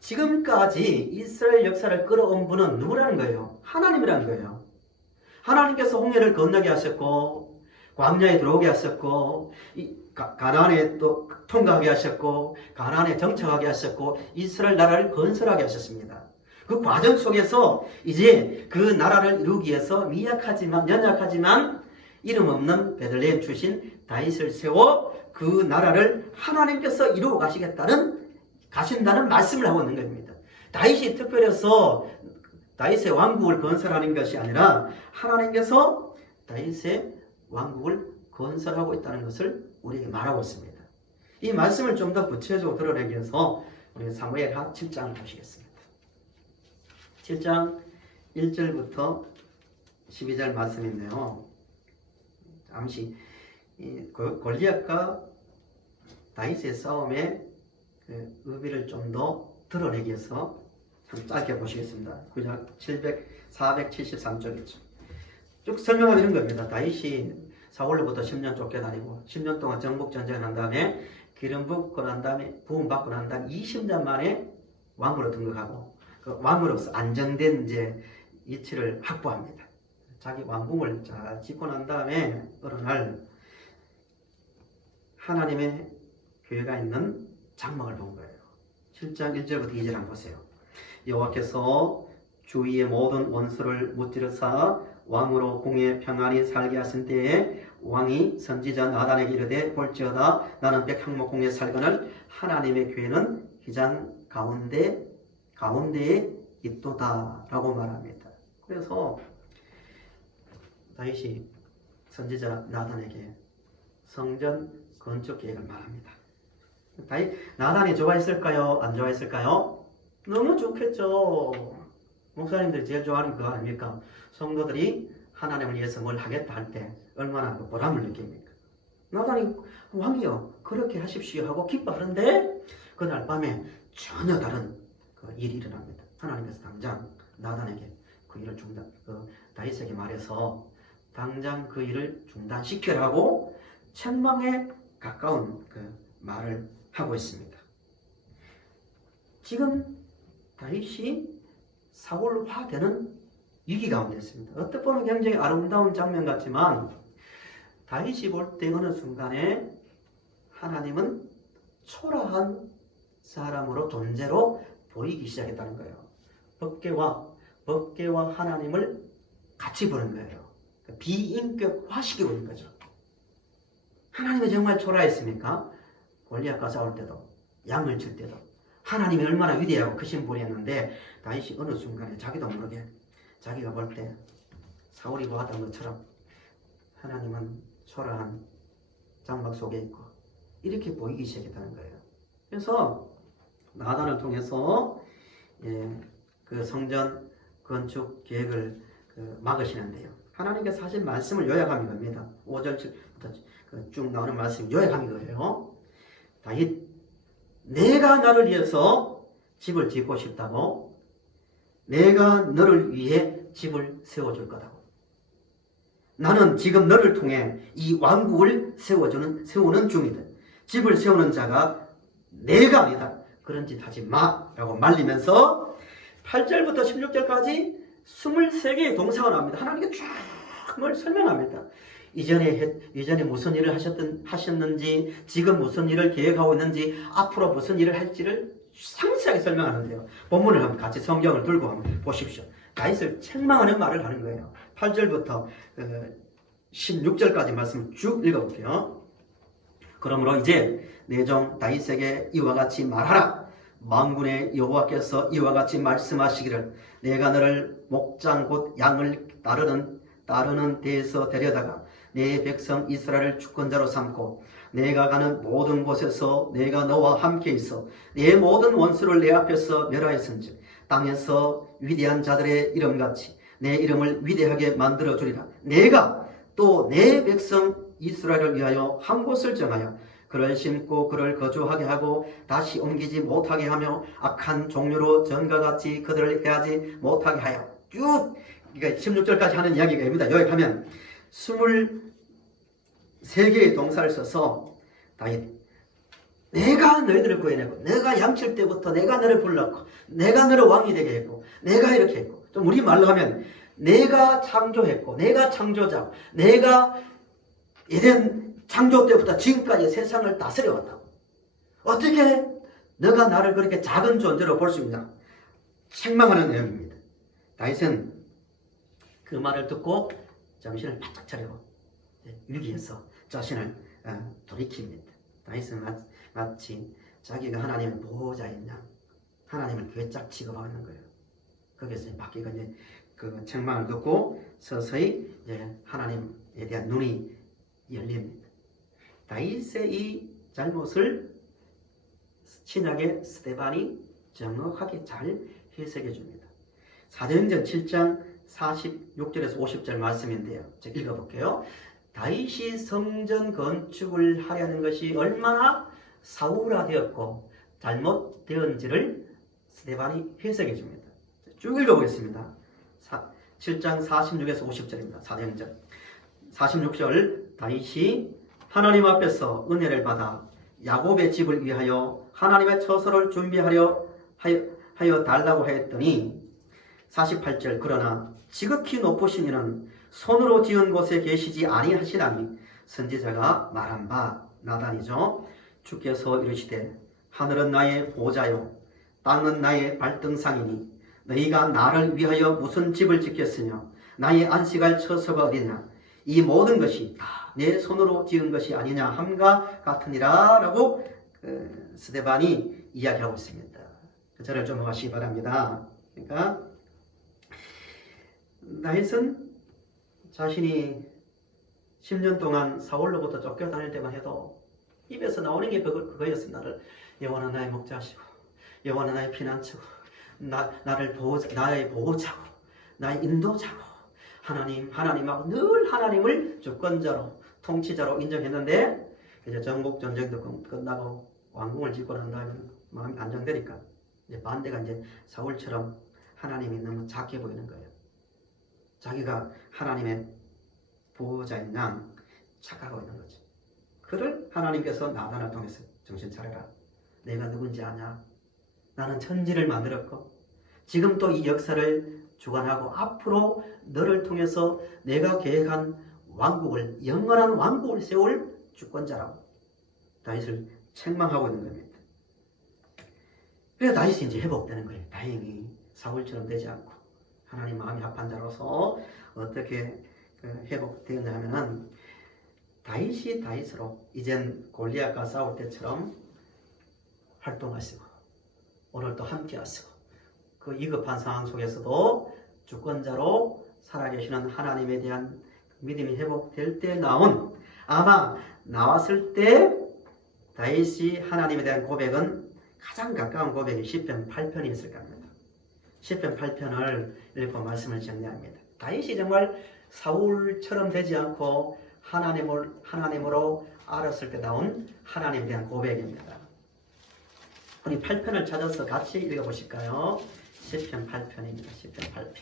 지금까지 이스라엘 역사를 끌어온 분은 누구라는 거예요? 하나님이라는 거예요. 하나님께서 홍해를 건너게 하셨고 광야에 들어오게 하셨고 가나안에 또 통과하게 하셨고 가나안에 정착하게 하셨고 이스라엘 나라를 건설하게 하셨습니다. 그 과정 속에서 이제 그 나라를 이루기 위해서 연약하지만 이름 없는 베들레헴 출신 다윗을 세워 그 나라를 하나님께서 이루어 가신다는 말씀을 하고 있는 겁니다. 다윗이 특별해서 다윗의 왕국을 건설하는 것이 아니라 하나님께서 다윗의 왕국을 건설하고 있다는 것을 우리에게 말하고 있습니다. 이 말씀을 좀 더 구체적으로 드러내기 위해서 우리 사무엘하 7장을 보시겠습니다. 7장 1절부터 12절 말씀인데요. 잠시 골리앗과 다윗의 싸움의 그 의미를 좀 더 드러내기 위해서 좀 짧게 보시겠습니다. 구약 473쪽이죠. 쭉 설명하는 겁니다. 다윗이 사울로부터 10년 쫓겨다니고 10년 동안 정복전쟁을 한 다음에 기름 붓고 난 다음에 부음 받고 난 다음에 20년 만에 왕으로 등극하고 그 왕으로서 안정된 이제 위치를 확보합니다. 자기 왕궁을 잘 짓고 난 다음에 어느 날 하나님의 교회가 있는 장막을 본 거예요. 7장 1절부터 2절 한번 보세요. 여호와께서 주위의 모든 원수를 무찌르사 왕으로 궁에 평안히 살게 하신 때에 왕이 선지자 나단에게 이르되 볼지어다 나는 백향목공에 살거늘 하나님의 교회는 휘장 가운데에 있도다 라고 말합니다. 그래서 다윗이 선지자 나단에게 성전 건축 계획을 말합니다. 나단이 좋아했을까요? 안 좋아했을까요? 너무 좋겠죠. 목사님들이 제일 좋아하는 그거 아닙니까? 성도들이 하나님을 위해서 뭘 하겠다 할 때 얼마나 그 보람을 느낍니까? 나단이 왕이요 그렇게 하십시오 하고 기뻐하는데 그날 밤에 전혀 다른 그 일이 일어납니다. 하나님께서 당장 나단에게 그 일을 다윗에게 말해서 당장 그 일을 중단시키라고 책망에 가까운 그 말을 하고 있습니다. 지금 다윗이 사울화되는 위기 가운데 있습니다. 어떻게 보면 굉장히 아름다운 장면 같지만 다윗이 볼 때 어느 순간에 하나님은 초라한 사람으로 존재로 보이기 시작했다는 거예요. 법궤와 하나님을 같이 보는 거예요. 비인격화시키고 있는 거죠. 하나님이 정말 초라했습니까? 골리앗과 싸울 때도 양을 칠 때도 하나님이 얼마나 위대하고 크신 분이었는데 다윗이 어느 순간에 자기도 모르게 자기가 볼 때 사울이 보았던 것처럼 하나님은 초라한 장막 속에 있고 이렇게 보이기 시작했다는 거예요. 그래서 나단을 통해서 그 성전 건축 계획을 막으시는데요. 하나님께서 사실 말씀을 요약하는 겁니다. 5절부터 쭉 나오는 말씀이 요약하는 거예요. 다윗, 내가 나를 위해서 집을 짓고 싶다고 내가 너를 위해 집을 세워줄 거다고. 나는 지금 너를 통해 이 왕국을 세우는 중이다. 집을 세우는 자가 내가 아니다. 그런 짓 하지 마 라고 말리면서 8절부터 16절까지 23개의 동사가 나옵니다. 하나님께 쫙 그걸 설명합니다. 이전에 무슨 일을 하셨는지, 지금 무슨 일을 계획하고 있는지, 앞으로 무슨 일을 할지를 상세하게 설명하는데요. 본문을 한번 같이 성경을 들고 한번 보십시오. 다윗을 책망하는 말을 하는 거예요. 8절부터 16절까지 말씀을 쭉 읽어볼게요. 그러므로 이제 내 종 다윗에게 이와 같이 말하라. 만군의 여호와께서 이와 같이 말씀하시기를 내가 너를 목장 곧 양을 따르는 데에서 데려다가 내 백성 이스라엘을 주권자로 삼고 내가 가는 모든 곳에서 내가 너와 함께 있어 내 모든 원수를 내 앞에서 멸하였은즉 땅에서 위대한 자들의 이름같이 내 이름을 위대하게 만들어 주리라. 내가 또 내 백성 이스라엘을 위하여 한 곳을 정하여 그를 심고 그를 거주하게 하고 다시 옮기지 못하게 하며 악한 종류로 전과 같이 그들을 해하지 못하게 하여 쭉 그러니까 16절까지 하는 이야기가 됩니다. 여기 가면 23개의 동사를 써서 다윗 내가 너희들을 구해내고 내가 양칠 때부터 내가 너를 불렀고 내가 너를 왕이 되게 했고 내가 이렇게 했고 좀 우리 말로 하면 내가 창조했고 내가 창조자고 내가 에덴 창조 때부터 지금까지 세상을 다스려왔다고. 어떻게 너가 나를 그렇게 작은 존재로 볼 수 있냐. 책망하는 내용입니다. 다윗은 그 말을 듣고 정신을 바짝 차리고 위기에서 자신을 돌이킵니다. 다윗은 마치 자기가 하나님의 보호자인 양 하나님을 괴짝 취급하고 있는 거예요. 거기서 바뀌고 이제 그 책망을 듣고 서서히 이제 하나님에 대한 눈이 열립니다. 다윗의 이 잘못을 신약의 스데반이 정확하게 잘 해석해 줍니다. 사도행전 7장 46절에서 50절 말씀인데요. 제가 읽어볼게요. 다윗이 성전 건축을 하려는 것이 얼마나 사울화되었고 잘못되었는지를 스데반이 해석해 줍니다. 쭉 읽어보겠습니다. 7장 46에서 50절입니다. 사도행전 46절 다윗이 하나님 앞에서 은혜를 받아 야곱의 집을 위하여 하나님의 처소를 준비하여 달라고 하였더니 48절 그러나 지극히 높으신 이는 손으로 지은 곳에 계시지 아니하시나니 선지자가 말한 바 나단이죠. 주께서 이르시되 하늘은 나의 보좌요 땅은 나의 발등상이니 너희가 나를 위하여 무슨 집을 짓겠으며 나의 안식할 처소가 어디냐. 이 모든 것이 다 내 손으로 지은 것이 아니냐 함과 같으니라 라고 스데반이 이야기하고 있습니다. 저를 좀 하시기 바랍니다. 그러니까 다윗은 자신이 10년 동안 사울로부터 쫓겨다닐 때만 해도 입에서 나오는 게 그거였습니다. 나를 여호와는 나의 목자시고 여호와는 나의 피난처고 나의 보호자고 나의 인도자고 하나님하고 늘 하나님을 주권자로 통치자로 인정했는데 이제 전국 전쟁도 끝나고 왕궁을 짓고 난 다음에 마음이 안정되니까 이제 반대가 이제 사울처럼 하나님이 너무 작게 보이는 거예요. 자기가 하나님의 보호자인 양 착각하고 있는 거지. 그를 하나님께서 나단을 통해서 정신 차려라. 내가 누군지 아냐? 나는 천지를 만들었고 지금 또 이 역사를 주관하고 앞으로 너를 통해서 내가 계획한 왕국을 영원한 왕국을 세울 주권자라고 다윗을 책망하고 있는 겁니다. 그래서 다윗이 이제 회복되는 거예요. 다행히 사울처럼 되지 않고 하나님 마음이 합한 자로서 어떻게 회복되었냐 하면은 다윗이 다윗으로 이젠 골리앗과 싸울 때처럼 활동하시고 오늘 또 함께 하시고 그 위급한 상황 속에서도 주권자로 살아계시는 하나님에 대한 믿음이 회복될 때 나온 아마 나왔을 때 다윗이 하나님에 대한 고백은 가장 가까운 고백이 시편 8편이 있을 겁니다. 시편 8편을 읽고 말씀을 정리합니다. 다윗이 정말 사울처럼 되지 않고 하나님으로 알았을 때 나온 하나님에 대한 고백입니다. 우리 8편을 찾아서 같이 읽어보실까요? 시편 8편입니다. 시편 8편.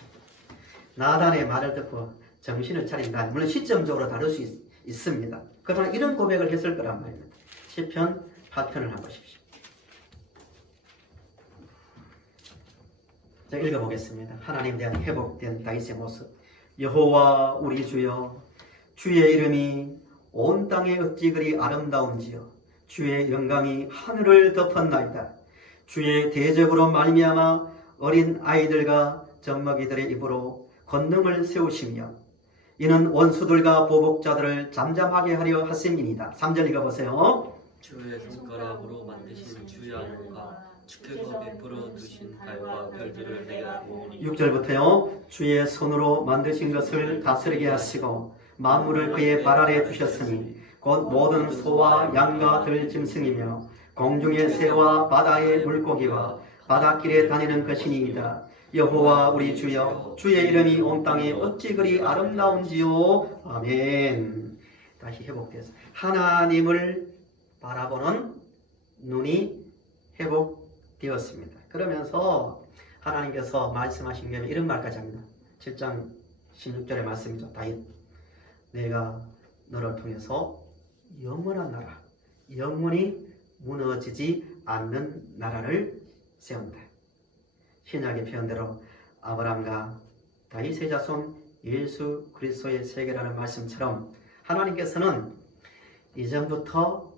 나단의 말을 듣고 정신을 차린다. 물론 시점적으로 다를 수 있습니다. 그러나 이런 고백을 했을 거란 말입니다. 시편 8편을 한번 보십시오. 자, 읽어보겠습니다. 하나님에 대한 회복된 다윗의 모습. 여호와 우리 주여, 주의 이름이 온 땅에 어찌 그리 아름다운지요. 주의 영광이 하늘을 덮었나이다. 주의 대적으로 말미암아 어린 아이들과 젖먹이들의 입으로 권능을 세우시며 이는 원수들과 보복자들을 잠잠하게 하려 하심이니이다. 3절 읽어보세요. 주의 손가락으로 만드신 주의 하늘과 주께서 베풀어 두신 달과 별들을 내가 보니 6절부터요. 주의 손으로 만드신 것을 다스리게 하시고 만물을 그의 발 아래 두셨으니 곧 모든 소와 양과 들짐승이며 공중의 새와 바다의 물고기와 바닷길에 다니는 것이니이다. 여호와 우리 주여, 주의 이름이 온 땅에 어찌 그리 아름다운지요. 아멘. 다시 회복돼서 하나님을 바라보는 눈이 회복되었습니다. 그러면서 하나님께서 말씀하신 게 이런 말까지 합니다. 7장 16절의 말씀이죠. 다윗, 내가 너를 통해서 영원한 나라, 영원히 무너지지 않는 나라를 세운다. 신약의 표현대로 아브라함과 다윗의 자손 예수 그리스도의 세계라는 말씀처럼 하나님께서는 이전부터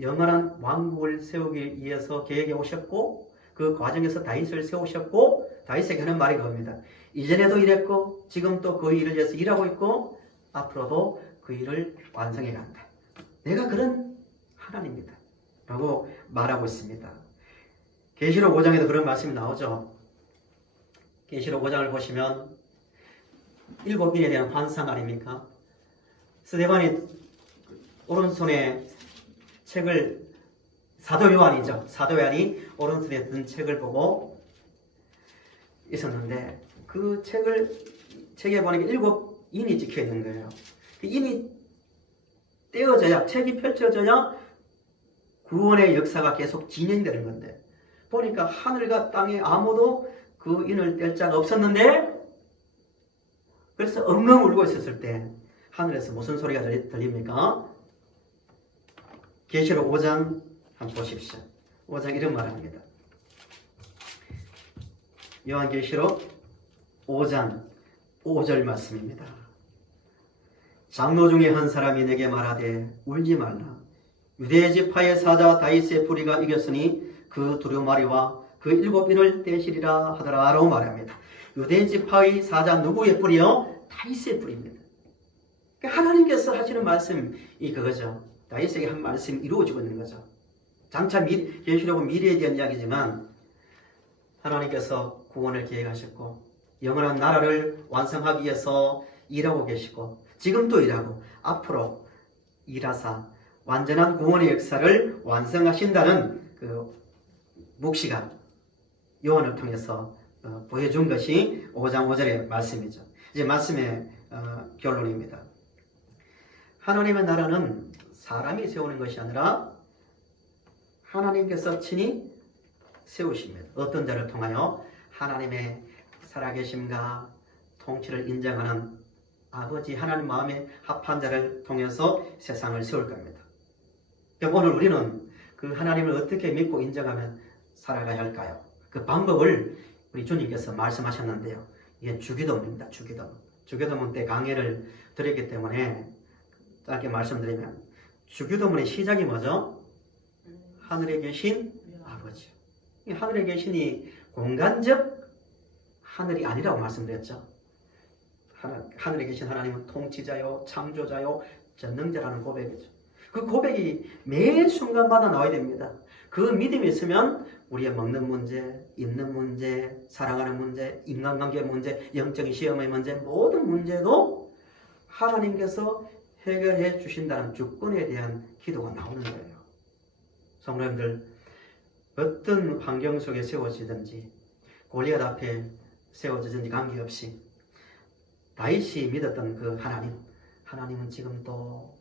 영원한 왕국을 세우기 위해서 계획해 오셨고 그 과정에서 다윗을 세우셨고 다윗에게 하는 말이 그겁니다. 이전에도 일했고 지금 또 그 일을 위해서 일하고 있고 앞으로도 그 일을 완성해 간다. 내가 그런 하나님입니다. 라고 말하고 있습니다. 계시록 5장에도 그런 말씀이 나오죠. 계시록 5장을 보시면 7인에 대한 환상 아닙니까? 스데반이 오른손에 책을 사도 요한이죠. 사도 요한이 오른손에 든 책을 보고 있었는데 그 책에 보니까 7인이 찍혀 있는 거예요. 그 인이 떼어져야 책이 펼쳐져야 구원의 역사가 계속 진행되는 건데 보니까 하늘과 땅에 아무도 그 인을 뗄 자가 없었는데 그래서 엉엉 울고 있었을 때 하늘에서 무슨 소리가 들립니까? 계시록 5장 한번 보십시오. 5장 이런 말을 합니다. 요한계시록 5장 5절 말씀입니다. 장로 중에 한 사람이 내게 말하되 울지 말라. 유대 지파의 사자 다윗의 뿌리가 이겼으니 그 두루마리와 그 7인을 떼시리라 하더라 라고 말합니다. 유대 지파의 사자 누구의 뿌리요? 다윗의 뿌리입니다. 그러니까 하나님께서 하시는 말씀이 그거죠. 다윗에게 한 말씀이 이루어지고 있는 거죠. 장차 계시록은 미래에 대한 이야기지만 하나님께서 구원을 계획하셨고 영원한 나라를 완성하기 위해서 일하고 계시고 지금도 일하고 앞으로 일하사 완전한 구원의 역사를 완성하신다는 그 묵시가 요한을 통해서 보여준 것이 5장 5절의 말씀이죠. 이제 말씀의 결론입니다. 하나님의 나라는 사람이 세우는 것이 아니라 하나님께서 친히 세우십니다. 어떤 자를 통하여? 하나님의 살아계심과 통치를 인정하는 아버지 하나님 마음에 합한 자를 통해서 세상을 세울 겁니다. 그럼 오늘 우리는 그 하나님을 어떻게 믿고 인정하면 살아가야 할까요? 그 방법을 우리 주님께서 말씀하셨는데요. 이게 주기도문입니다. 주기도문 때 강해를 드렸기 때문에 짧게 말씀드리면 주기도문의 시작이 뭐죠? 하늘에 계신 아버지. 이 하늘에 계신이 공간적 하늘이 아니라고 말씀드렸죠. 하늘에 계신 하나님은 통치자요, 창조자요, 전능자라는 고백이죠. 그 고백이 매 순간마다 나와야 됩니다. 그 믿음이 있으면 우리의 먹는 문제, 입는 문제, 사랑하는 문제, 인간관계 문제, 영적인 시험의 문제, 모든 문제도 하나님께서 해결해 주신다는 주권에 대한 기도가 나오는 거예요. 성도님들, 어떤 환경 속에 세워지든지 골리앗 앞에 세워지든지 관계없이 다윗이 믿었던 그 하나님은 지금도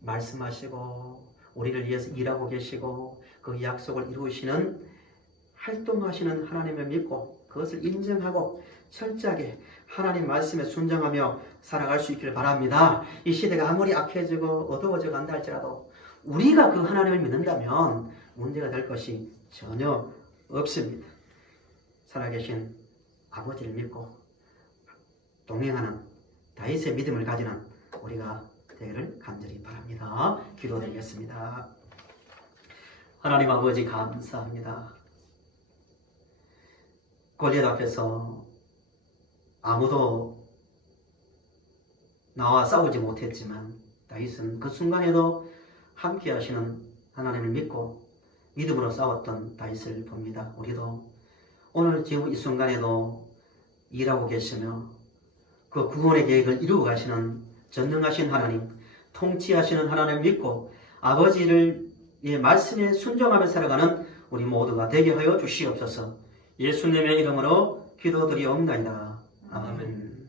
말씀하시고 우리를 위해서 일하고 계시고 그 약속을 이루시는 활동하시는 하나님을 믿고 그것을 인정하고 철저하게 하나님 말씀에 순종하며 살아갈 수 있기를 바랍니다. 이 시대가 아무리 악해지고 어두워져 간다 할지라도 우리가 그 하나님을 믿는다면 문제가 될 것이 전혀 없습니다. 살아계신 아버지를 믿고 동행하는 다윗의 믿음을 가지는 우리가 되기를 간절히 바랍니다. 기도드리겠습니다. 하나님 아버지 감사합니다. 골리앗 앞에서 아무도 나와 싸우지 못했지만 다윗은 그 순간에도 함께 하시는 하나님을 믿고 믿음으로 싸웠던 다윗을 봅니다. 우리도 오늘 지금 이 순간에도 일하고 계시며 그 구원의 계획을 이루어 가시는 전능하신 하나님, 통치하시는 하나님을 믿고 아버지를 말씀에 순종하며 살아가는 우리 모두가 되게 하여 주시옵소서. 예수님의 이름으로 기도드리옵나이다. 아멘.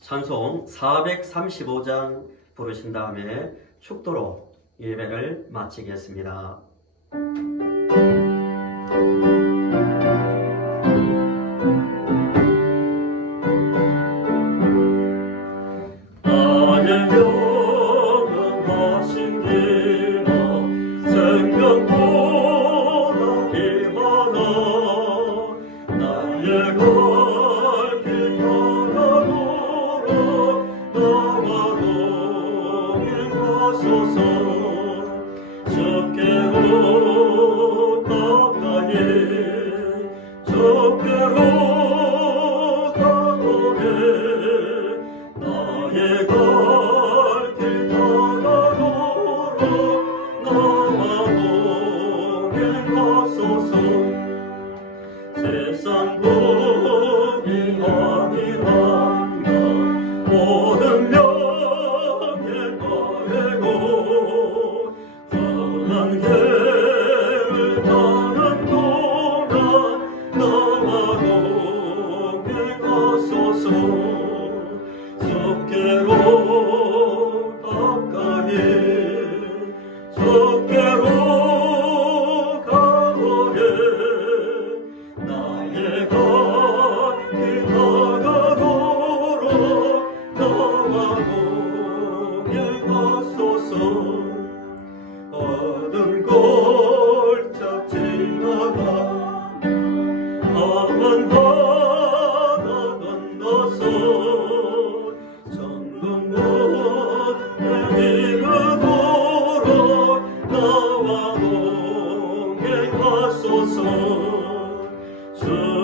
찬송 435장 부르신 다음에 축도로 예배를 마치겠습니다.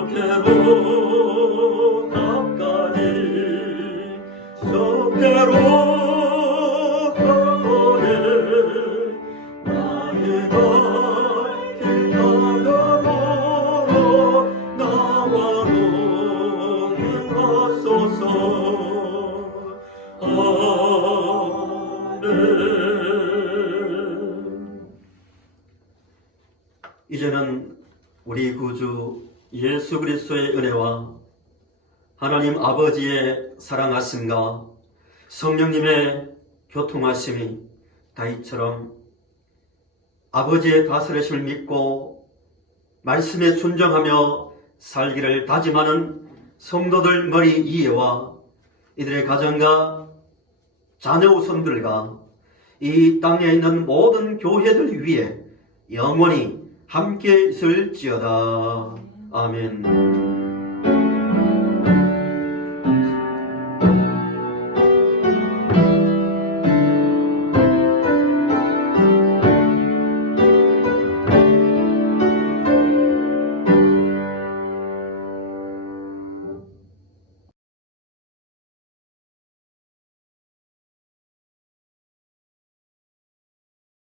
주께로 가까이 괴로워하네 나의 길 나가보러 나와 동행하소서 아멘. 이제는 우리 구주 예수 그리스도의 은혜와 하나님 아버지의 사랑하심과 성령님의 교통하심이 다윗처럼 아버지의 다스리심을 믿고 말씀에 순종하며 살기를 다짐하는 성도들 머리 위에와 이들의 가정과 자녀 우선들과 이 땅에 있는 모든 교회들 위에 영원히 함께 있을지어다. 아멘.